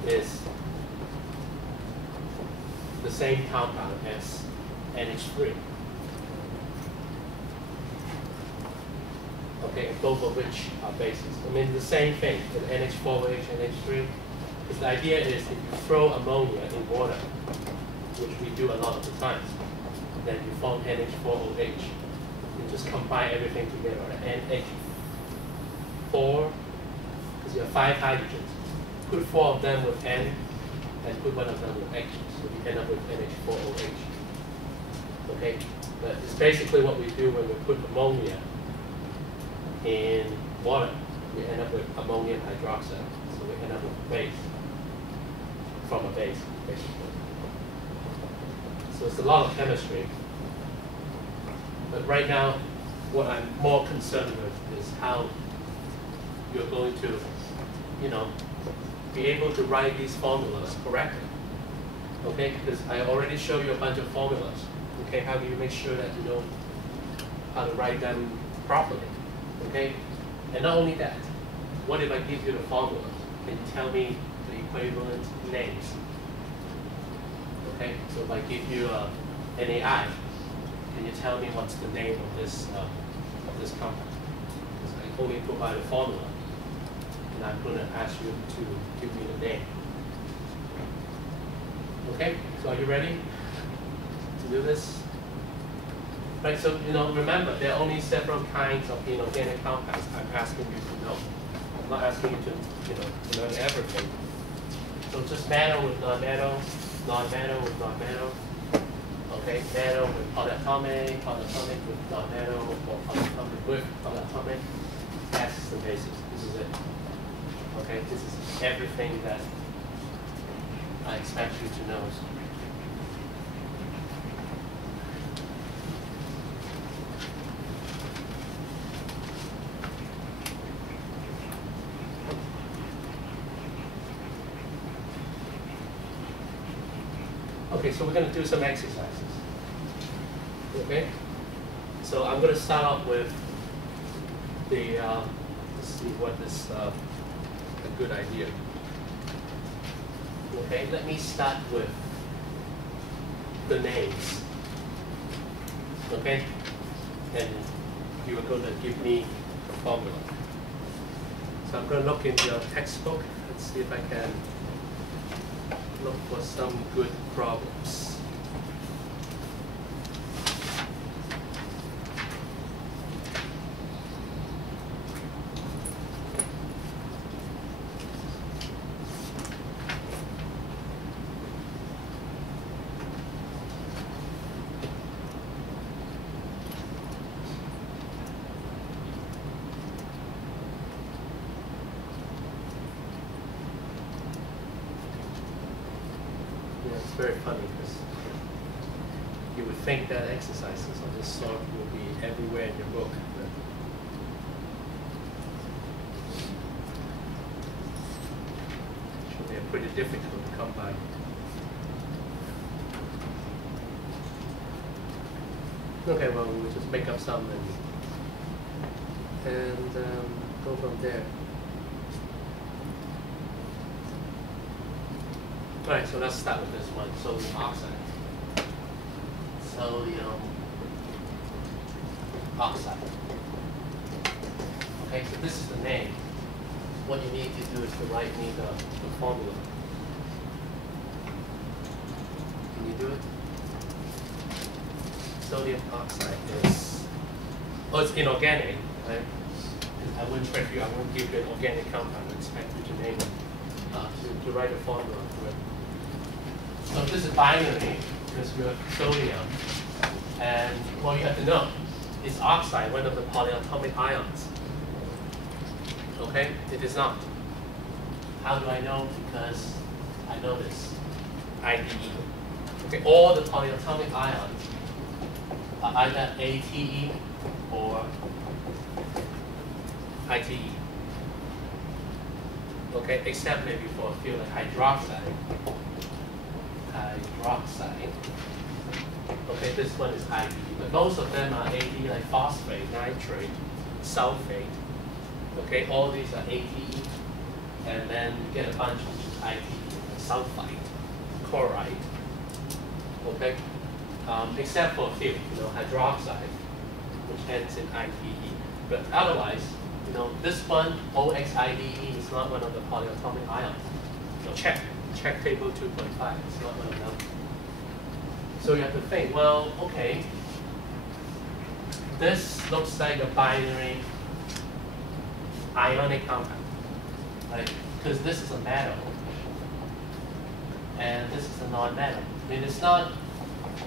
is the same compound as NH3. Okay, both of which are bases. I mean, the same thing with NH4OH and NH3. Because the idea is if you throw ammonia in water, which we do a lot of the times. Then you form NH4OH. You just combine everything together. NH4, because you have 5 hydrogens. Put 4 of them with N, and put 1 of them with H. So you end up with NH4OH. Okay? But it's basically what we do when we put ammonia in water. We end up with ammonium hydroxide. So we end up with a base from a base, basically. So it's a lot of chemistry. But right now, what I'm more concerned with is how you're going to, be able to write these formulas correctly. Okay, because I already showed you a bunch of formulas. Okay, how do you make sure that you know how to write them properly? Okay, and not only that, what if I give you the formulas? Can you tell me the equivalent names? Okay, so if I give you NAI, can you tell me what's the name of this compound? Because I only provide a formula, and I'm going to ask you to give me the name. Okay, so are you ready to do this? Right, so remember, there are only several kinds of inorganic compounds I'm asking you to know. I'm not asking you to learn everything. So just metal with non-metal, non-metal with non-metal. Okay, metal with polyatomic, polyatomic with non-metal, or polyatomic with polyatomic. That's the basics. This is it. Okay, this is everything that I expect you to know. Okay, so we're going to do some exercises. Okay, so I'm going to start off with the, let's see what is a good idea. Okay, let me start with the names. Okay, and you are going to give me the formula. So I'm going to look in your textbook. Let's see if I can look for some good problems. It's very funny because you would think that exercises of this sort will be everywhere in your book. But they're pretty difficult to come by. Okay, well, we'll just make up some and go from there. Alright, so let's start with this one, sodium oxide. Sodium oxide. Okay, so this is the name. What you need to do is to write me the formula. Can you do it? Sodium oxide is, it's inorganic, right? I wouldn't trick you, I wouldn't give you an organic compound, I expect you to name it, to write a formula for it. So this is binary because you have sodium, and what you have to know is oxide one of the polyatomic ions. Okay, it is not. How do I know? Because I know this. IDE. Okay, all the polyatomic ions are either ATE or ITE. Okay, except maybe for a few like hydroxide. Okay, this one is ITE, but most of them are ATE, like phosphate, nitrate, sulfate. Okay, all these are ATE, and then you get a bunch which is ITE, sulfite, chloride. Okay, except for a few, hydroxide, which ends in ITE. But otherwise, this one, OXIDE, is not one of the polyatomic ions. Check table 2.5, it's not one of them. So you have to think, well, okay, this looks like a binary ionic compound, right? Because this is a metal, and this is a non-metal. I mean, it's not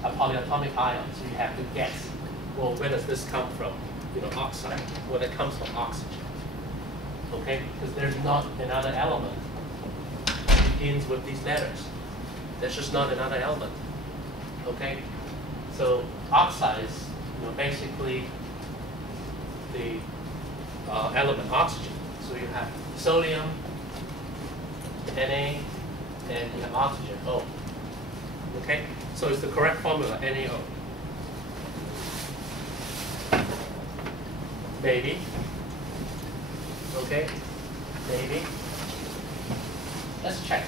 a polyatomic ion, so you have to guess, well, where does this come from? You know, oxide. Well, it comes from oxygen. Okay? Because there's not another element that begins with these letters. There's just not another element. Okay? So oxides, you know, basically the element oxygen. So you have sodium, Na, and you have oxygen, O. Okay? So it's the correct formula, NaO. Maybe. Okay? Maybe. Let's check.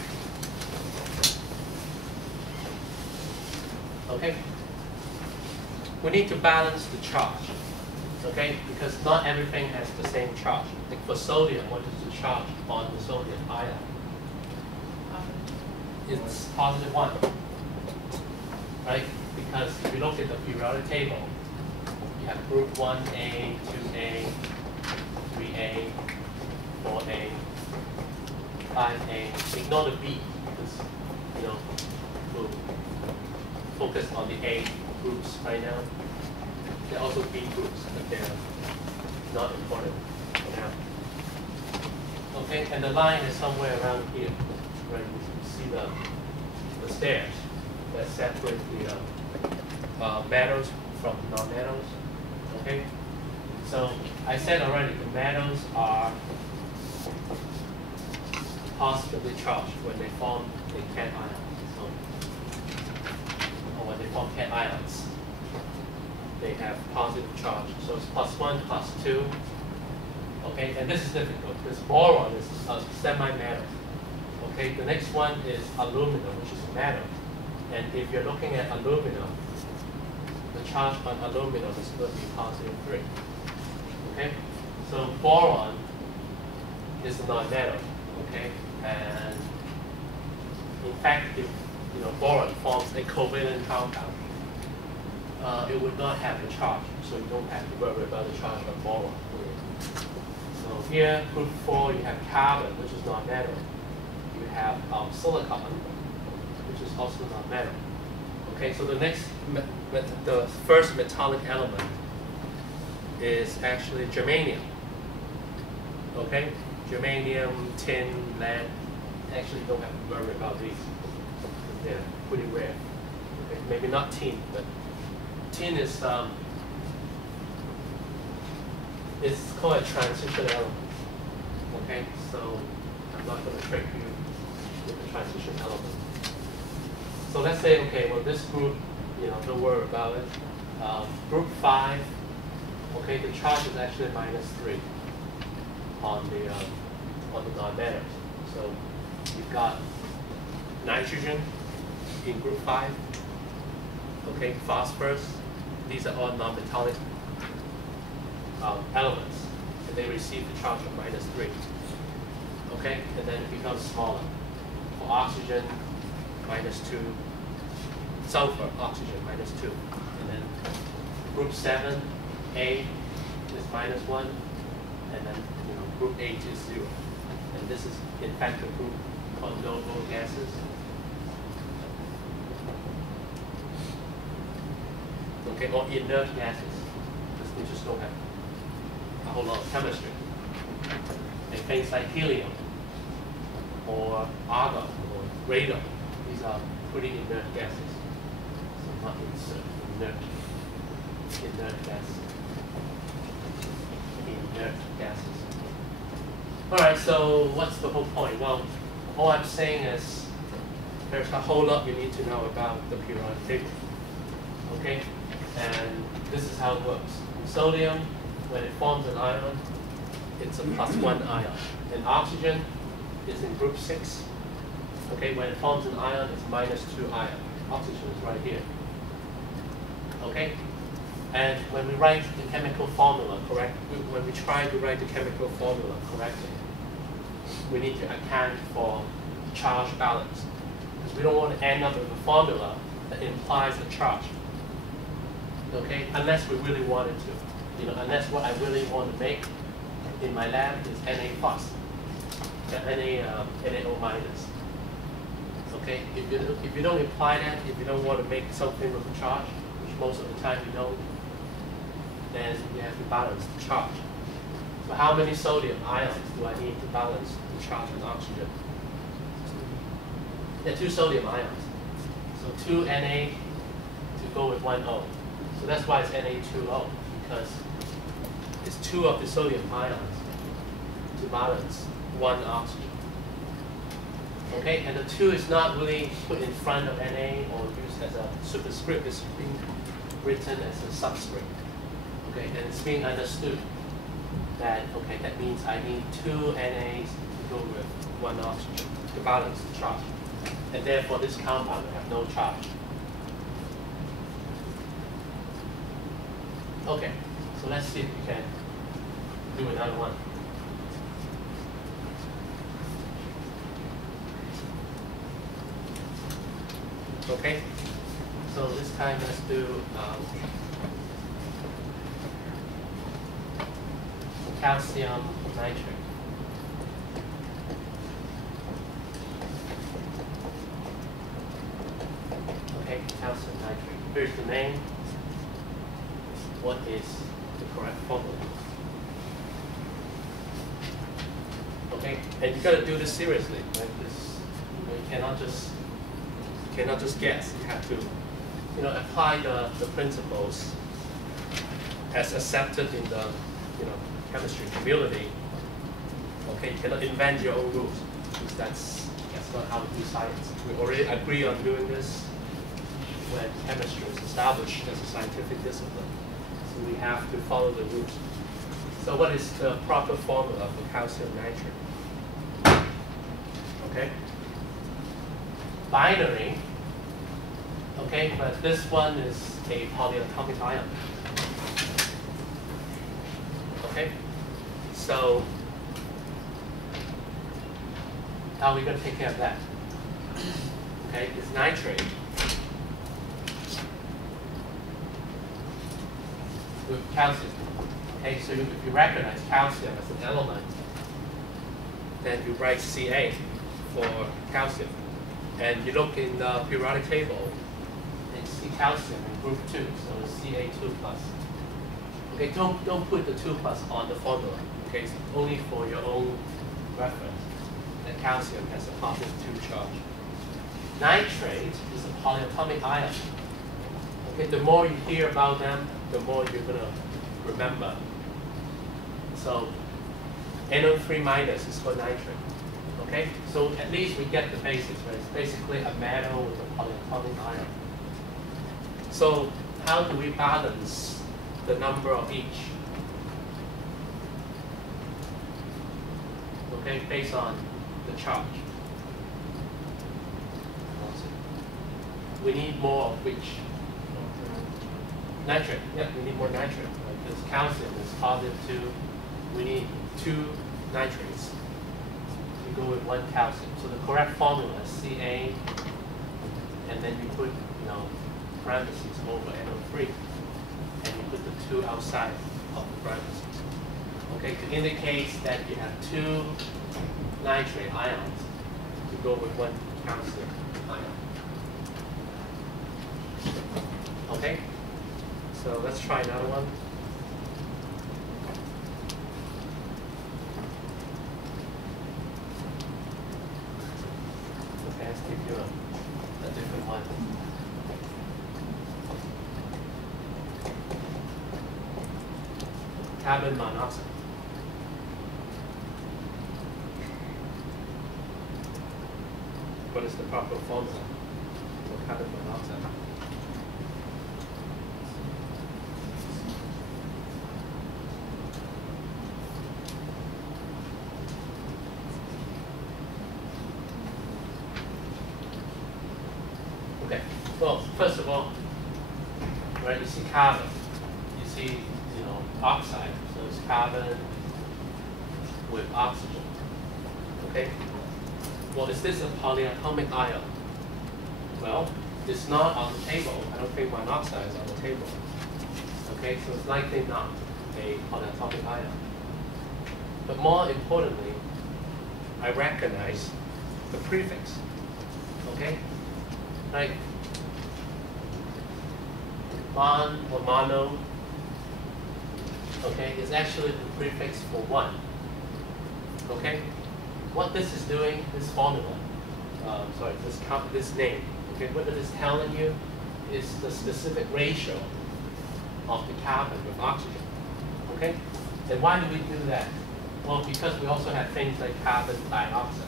Okay? We need to balance the charge. Okay? Because not everything has the same charge. Like for sodium, what is the charge on the sodium ion? It's +1. Right? Because if you look at the periodic table, you have group 1A, 2A, 3A, 4A, 5A. Ignore the B because, you know, we'll focus on the A groups right now. There are also B groups, but they're not important for now. Okay, and the line is somewhere around here, where you see the stairs that separate the metals from non-metals. Okay, so I said already the metals are positively charged when they form a cation ion, or when they form cation ions, they have positive charge. So it's +1, +2. Okay, and this is difficult because boron is a semi-metal. Okay, the next one is aluminum, which is a metal. And if you're looking at aluminum, the charge on aluminum is going to be +3. Okay, so boron is a non-metal. Okay, and in fact, if boron forms a covalent compound, it would not have a charge, so you don't have to worry about the charge of boron. So here, group 4, you have carbon, which is non-metal. You have silicon, which is also non-metal. Okay, so the next, the first metallic element is actually germanium. Okay, germanium, tin, lead. Actually, you don't have to worry about these. They're pretty rare. Okay, maybe not tin, but tin is it's called a transition element. Okay, so I'm not going to trick you with the transition element. So let's say, okay, well this group, don't worry about it. Group 5, okay, the charge is actually -3 on the non-metals. So you've got nitrogen in group 5, okay, phosphorus. These are all non-metallic elements, and they receive the charge of -3. Okay, and then it becomes smaller. For oxygen, -2. Sulfur, oxygen, -2. And then group 7, A is -1, and then group 8 is 0. And this is in fact a group called noble gases. Okay, or inert gases, because they just don't have a whole lot of chemistry. And things like helium, or argon, or radon, these are pretty inert gases. So not inert gases. Inert gases. All right, so what's the whole point? Well, all I'm saying is there's a whole lot you need to know about the periodic table. Okay? And this is how it works. Sodium, when it forms an ion, it's a +1 ion. And oxygen is in group 6. Okay, when it forms an ion, it's -2 ion. Oxygen is right here. Okay? And when we write the chemical formula, when we try to write the chemical formula correctly, we need to account for charge balance. Because we don't want to end up with a formula that implies a charge. Okay, unless we really wanted to, unless what I really want to make in my lab is Na plus, NaO minus. Okay, if you don't imply that, if you don't want to make something with a charge, which most of the time you don't, then you have to balance the charge. So how many sodium ions do I need to balance the charge and oxygen? Yeah, 2 sodium ions. So 2 Na to go with 1 O. So that's why it's Na2O, because it's 2 of the sodium ions to balance 1 oxygen. Okay, and the 2 is not really put in front of Na or used as a superscript. It's being written as a subscript. Okay, and it's being understood that, okay, that means I need 2 NAs to go with 1 oxygen to balance the charge. And therefore this compound will have no charge. Okay, so let's see if we can do another one. Okay, so this time let's do calcium nitrate. Okay, calcium nitrate. Here's the name. What is the correct formula? Okay, and you got to do this seriously. Right? This, you cannot just guess. You have to, apply the principles as accepted in the, chemistry community. Okay, you cannot invent your own rules, because that's not how we do science. We already agree on doing this when chemistry is established as a scientific discipline. So we have to follow the rules. So what is the proper formula for calcium nitrate? Okay, binary. Okay, but this one is a polyatomic ion. Okay, so how are we going to take care of that? Okay, it's nitrate with calcium. Okay, so if you recognize calcium as an element, then you write Ca for calcium. And you look in the periodic table and see calcium in group 2, so it's Ca2+. Okay, don't put the 2+ on the formula. Okay, it's only for your own reference that calcium has a positive 2 charge. Nitrate is a polyatomic ion. Okay, the more you hear about them, the more you're gonna remember. So NO3 minus is for nitrate. Okay, so at least we get the basics, right? It's basically a metal with a polyatomic ion. So how do we balance the number of each? Okay, based on the charge. We need more of which? Nitrate. Yeah, we need more nitrate. Right? Because calcium is positive 2. We need 2 nitrates to go with 1 calcium. So the correct formula is Ca, and then you put, parentheses over NO3, and you put the 2 outside of the parentheses. Okay, to indicate that you have 2 nitrate ions to go with 1 calcium ion. Okay, so let's try another one. Okay, let's give you a different one. Carbon monoxide. What is the proper formula for carbon monoxide? Okay, well, first of all, right, you see carbon, you see, oxide, so it's carbon with oxygen, okay? Well, is this a polyatomic ion? Well, is not on the table, I don't think monoxide is on the table. Okay, so it's likely not a atomic ion. But more importantly, I recognize the prefix. Okay, like mon or mono. Okay, is actually the prefix for one. Okay, what this is doing, this formula, this name. Okay, what it is telling you is the specific ratio of the carbon with oxygen. Okay, and why do we do that? Well, because we also have things like carbon dioxide.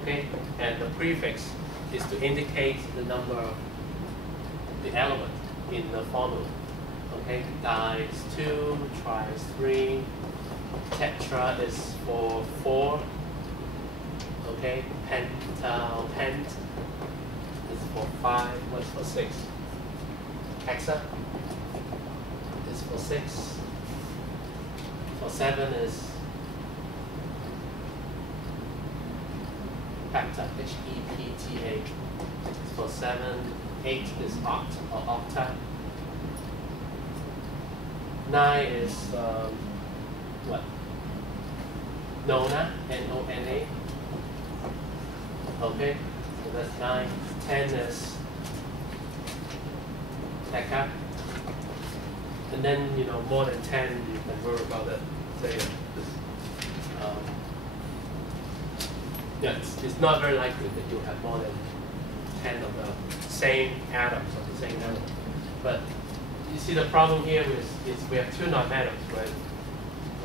Okay, and the prefix is to indicate the number of the element in the formula. Okay, di is 2, tri is 3, tetra is for 4. Okay, pent is for 5. What's for 6? Hexa is for 6. For 7 is hepta, H-E-P-T-A. For 7, 8 is oct or octa. 9 is what? Nona, N-O-N-A. Okay, so that's 9. 10 is deca. And then, you know, more than 10, you can worry about it. Say, yeah, it's not very likely that you'll have more than 10 of the same atoms of the same element. But you see the problem here is we have two nonmetals, right?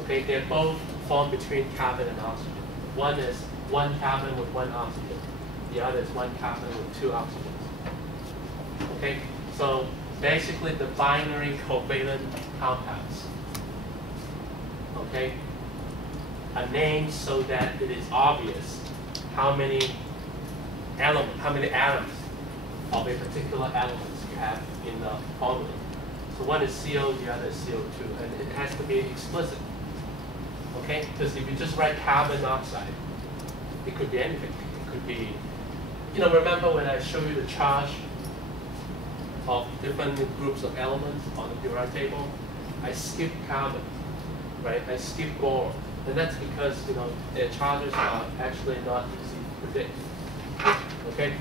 Okay, they're both formed between carbon and oxygen. One is one carbon with one oxygen. The other is one carbon with 2 oxygens. Okay, so basically the binary covalent compounds, okay, are named so that it is obvious how many atoms of a particular element you have in the formula. So one is CO, the other is CO2, and it has to be explicit. Okay, because if you just write carbon dioxide, it could be anything. It could be, you know, remember when I showed you the charge of different groups of elements on the periodic table? I skipped carbon, right? I skipped boron. And that's because, you know, their charges are actually not easy to predict. Okay?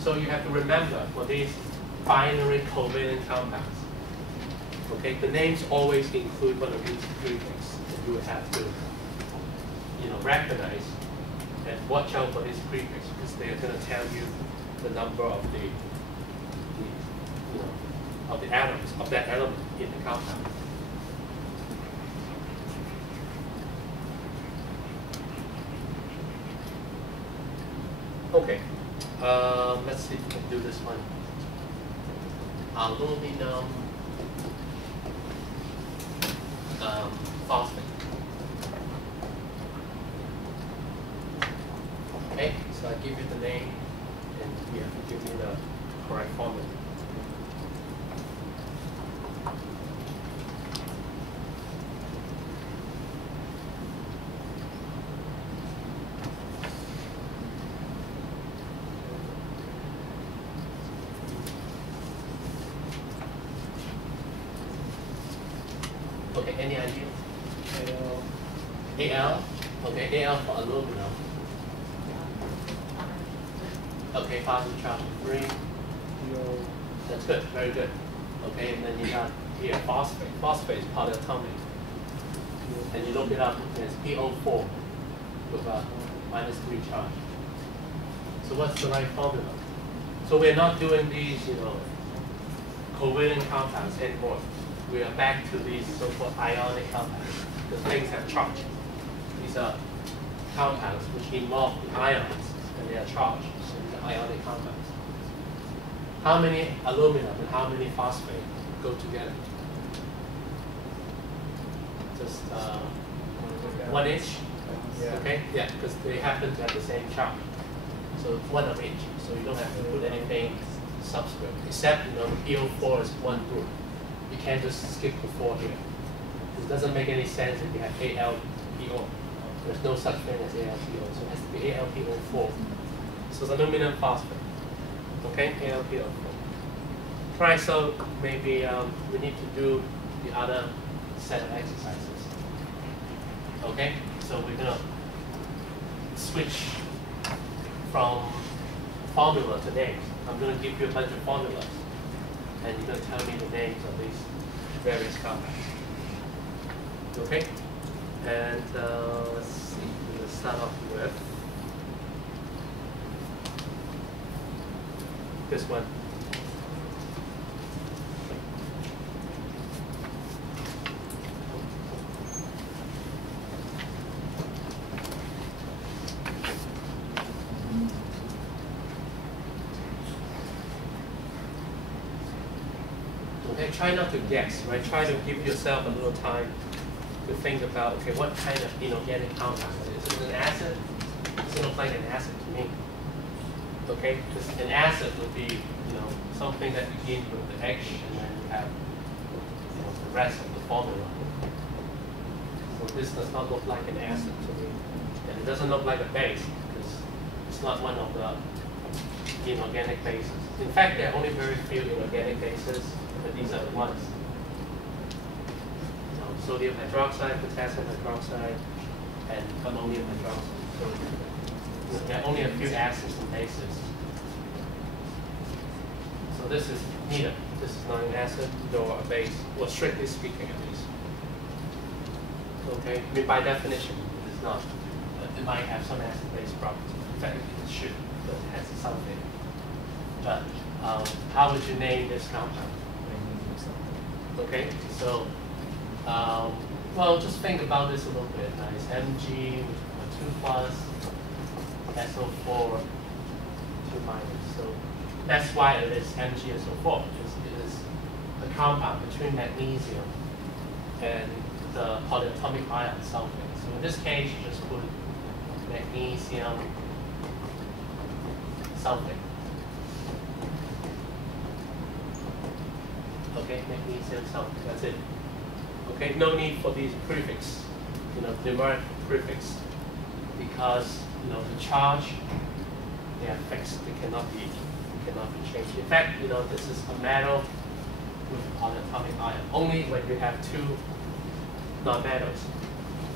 So you have to remember for these binary covalent compounds, okay, the names always include one of these prefixes that you would have to, you know, recognize and watch out for these prefixes because they're going to tell you the number of the you know, of the atoms of that element in the compound. Okay, let's see if we can do this one. Aluminum phosphate. Okay, so I give you the name, and you have to give me the correct formula. Okay, any idea? AL. Okay, AL for aluminum. Okay, positive charge 3. That's good, very good. Okay, and then you got here phosphate. Phosphate is polyatomic. And you look it up, it's PO4 with a -3 charge. So what's the right formula? So we're not doing these, you know, covalent compounds anymore. We are back to these so-called ionic compounds because things have charge. These are compounds which involve the ions and they are charged. So these are ionic compounds. How many aluminum and how many phosphate go together? Just 1 each. Yeah. Okay, yeah, because they happen to have the same charge. So it's 1 of each. So you don't have to put anything subscript, except, you know, PO4 is one group. You can't just skip the 4 here. It doesn't make any sense if you have ALPO. There's no such thing as ALPO, so it has to be ALPO4. So it's aluminum phosphate. Okay, ALPO4. Right, so maybe we need to do the other set of exercises. Okay, so we're gonna switch from formula to names. I'm gonna give you a bunch of formulas, and you're gonna tell me the names of these various compounds. Okay, and let's see. We're gonna start off with this one. Okay, try not to guess, right? Try to give yourself a little time to think about, okay, what kind of inorganic compound is it? Is it an acid? It doesn't look like an acid to me. Okay, because an acid would be, something that begins with the H and then you have, the rest of the formula. So this does not look like an acid to me, and it doesn't look like a base because it's not one of the inorganic bases. In fact, there are only very few inorganic bases, but these are the ones. Sodium hydroxide, potassium hydroxide, and ammonium hydroxide. So there are only a few acids and bases. So this is neither. This is not an acid nor a base, well, strictly speaking at least. Okay, I mean, by definition, it is not. It might have some acid-base properties. In fact, it should, but it has something. But how would you name this compound? Okay, so well, just think about this a little bit. Nice, Mg, 2 plus, SO4, 2 minus. So that's why it is MgSO4. It is the compound between magnesium and the polyatomic ion sulfate. So in this case, you just put magnesium sulfate. Okay, magnesium sulfate. That's it. Okay, no need for these prefix, numeric prefix, because the charge, they are fixed. They cannot be changed. In fact, this is a metal with polyatomic ion. Only when you have two non-metals,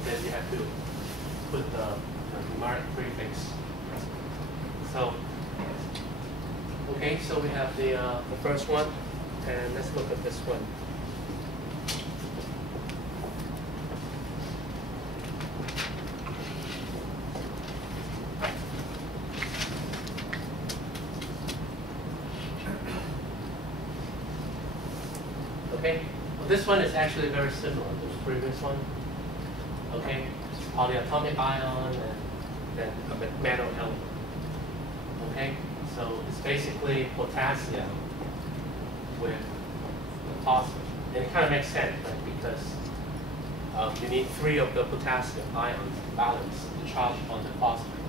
then you have to put the numeric prefix. So, okay, so we have the first one, and let's look at this one. Okay, well, this one is actually very similar to the previous one. Okay, polyatomic ion and then a metal element. Okay, so it's basically potassium with phosphate, and it kind of makes sense, right? Because you need 3 of the potassium ions to balance the charge on the phosphate,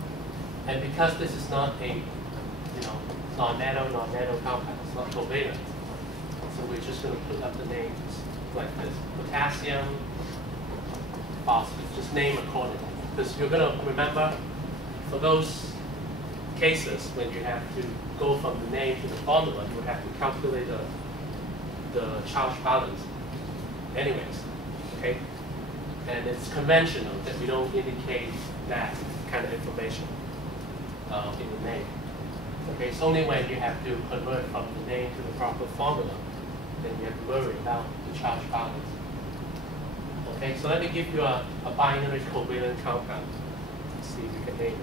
and because this is not a non-metal compound, it's not covalent. So we're just going to put up the names like this. Potassium, phosphate. Just name accordingly. Because you're going to remember, for those cases when you have to go from the name to the formula, you have to calculate the charge balance anyways. Okay? And it's conventional that we don't indicate that kind of information in the name. Okay, it's only when you have to convert from the name to the proper formula then you have to worry about the charge balance. Okay, so let me give you a binary covalent compound. Let's see if we can name it.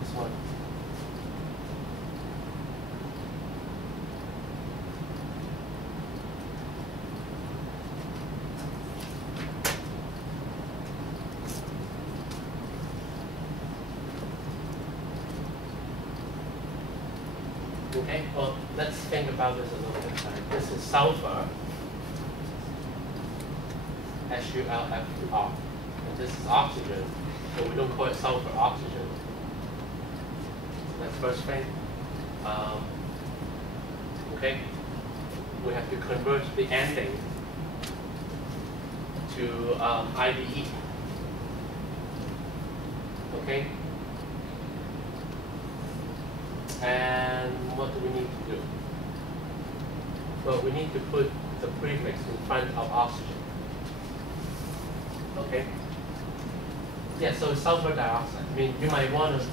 This one. Okay, well, let's think about this a little bit. This is sulfur, SuLF2R. And this is oxygen, but we don't call it sulfur oxygen. So that's first thing. Okay, we have to convert the ending to IBE. Okay? And what do we need to do? Well, we need to put the prefix in front of oxygen. Okay? Yeah, so sulfur dioxide. I mean, you might want to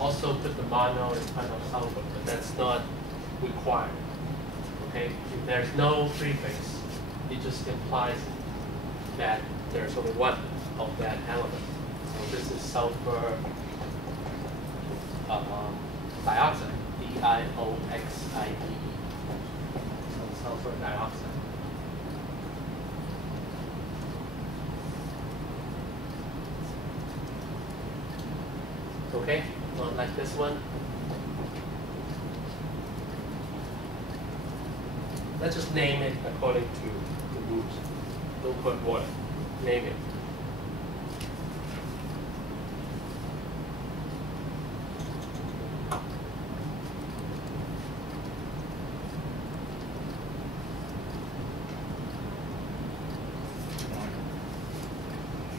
also put the mono in front of sulfur, but that's not required. Okay? If there's no prefix, it just implies that there's only one of that element. So this is sulfur dioxide, DIOXIDE. So sulfur dioxide. Okay, well, like this one. Let's just name it according to the rules. Don't put water. Name it.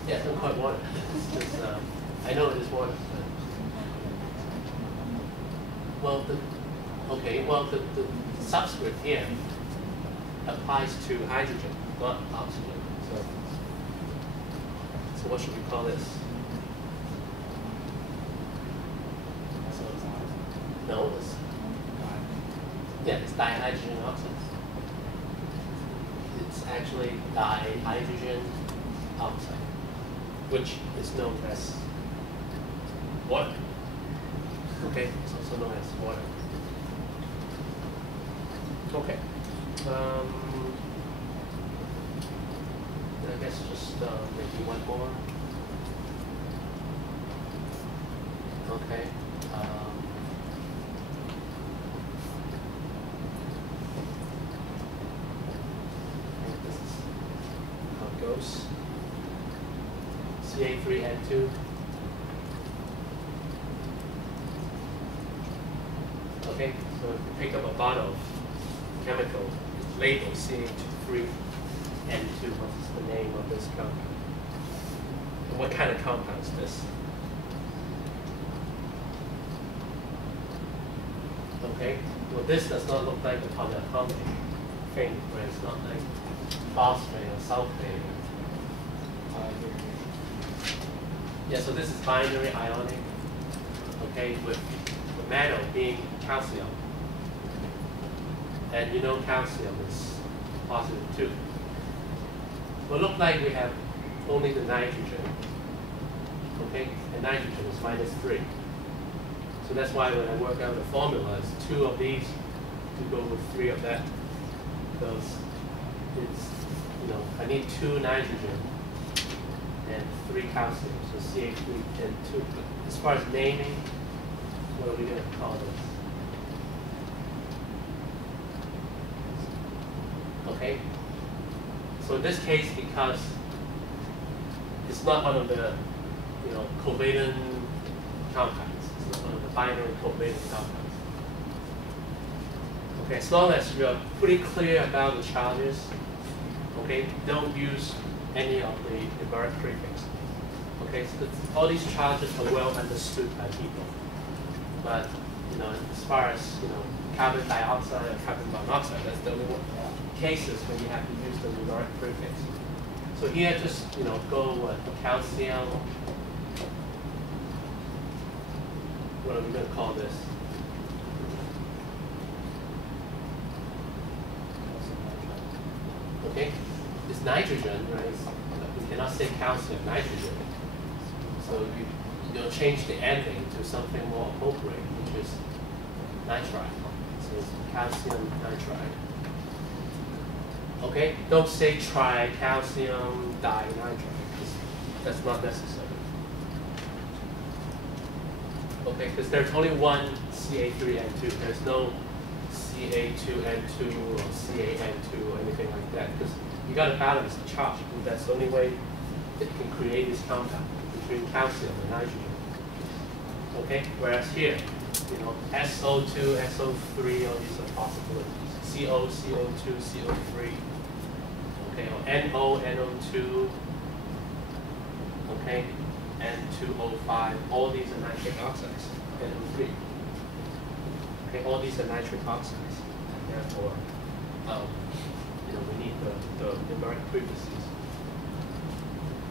Yeah, don't put water. It's just, I know it is water. Well, the subscript here applies to hydrogen, not oxygen. So what should we call this? No, it's dihydrogen oxide. It's actually dihydrogen oxide, which is known as water. Okay, it's also known as water. Okay. I guess just maybe one more. Okay. This is how it goes. CA3N2. Okay, so if you pick up a bottle of chemical, it's labeled CH3N2. What is the name of this compound? And what kind of compound is this? Okay, well this does not look like the polyatomic thing, where it's not like phosphate or sulfate. Yeah, so this is binary ionic, okay, with the metal being calcium. And you know calcium is positive 2. Well, it looks like we have only the nitrogen, okay? And nitrogen is -3. So that's why when I work out the formula, it's 2 of these to go with 3 of that. Because it's, I need 2 nitrogen and 3 calcium, so CH3N2. But as far as naming, what are we going to call this? Okay? So in this case, because it's not one of the, covalent compounds, it's not one of the binary covalent compounds. Okay, as long as you're pretty clear about the charges, okay, don't use any of the numeric prefix. Okay, so all these charges are well understood by people. But, as far as, carbon dioxide or carbon monoxide, that's the only cases when you have to use the numeric prefix. So here, just, go with calcium. What are we going to call this? Okay, it's nitrogen, right? We cannot say calcium, nitrogen. So you'll change the ending to something more appropriate, which is nitride. So it's calcium nitride. Okay, don't say tricalcium dinitride, because that's not necessary. Okay, because there's only one CA3N2. There's no CA2N2 or CAN2 or anything like that, because you got to balance the charge, and that's the only way that you can create this compound between calcium and nitrogen. Okay, whereas here, you know, SO2, SO3, all these are possibilities. CO, CO2, CO3, okay, or NO, NO2, okay, N2O5, all these are nitric oxides, NO3. Okay, all these are nitric oxides, and therefore, you know, we need the numeric frequencies.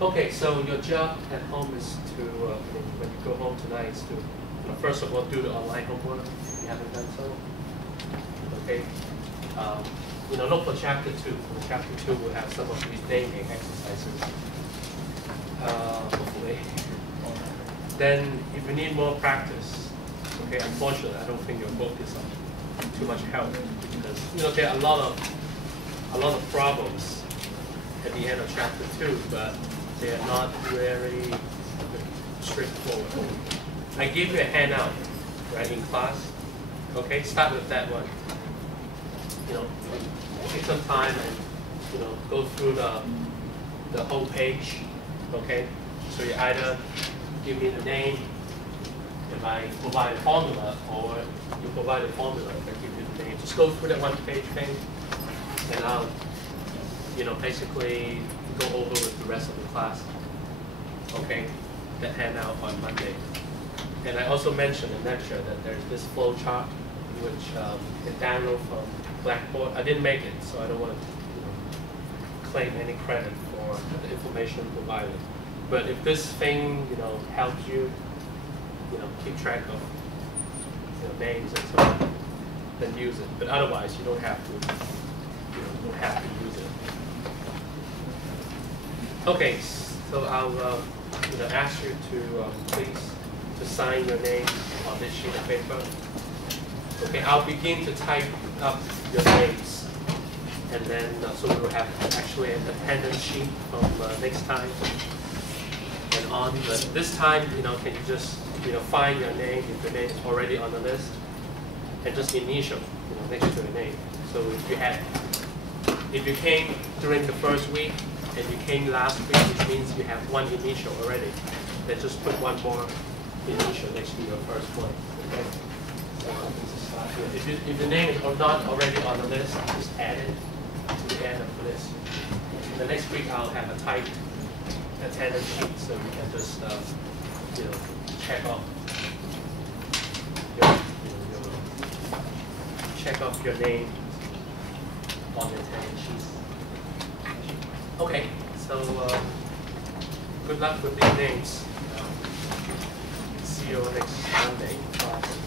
Okay, so your job at home is to, when you go home tonight, is to, you know, first of all, do the online homework if you haven't done so. Okay, you know, look for chapter 2. For chapter 2, we'll have some of these naming exercises. Hopefully. Then, if you need more practice, okay, unfortunately, I don't think your book is of too much help because, you know, there are a lot of problems at the end of chapter 2, but they are not very straightforward. I give you a handout, right, in class. Okay, start with that one. You know, take some time and, you know, go through the whole page. Okay, so you either give me the name if I provide a formula, or you provide a formula if I give you the name. Just go through that one-page thing, and I'll, you know, basically go over with the rest of the class. Okay, that handout on Monday. And I also mentioned in lecture that there's this flow chart which you can download from Blackboard. I didn't make it, so I don't want to, you know, claim any credit for the information provided. But if this thing, you know, helps you, you know, keep track of, you know, names and so on, then use it. But otherwise, you don't have to, you know, you don't have to use it. Okay, so I'll, you know, ask you to please to sign your name on this sheet of paper. Okay, I'll begin to type up your names, and then so we will have actually an attendance sheet from next time and on. But this time, you know, can you just, you know, find your name if your name is already on the list, and just initial, you know, next to your name. So if you came during the first week and you came last week, which means you have one initial already, then just put one more initial next to your first one. Okay. If the name is not already on the list, just add it to the end of the list. The next week I'll have a typed attendance sheet, so you can just you know, check off your name on the attendance sheet. Okay, so good luck with these names. See you next Monday in class.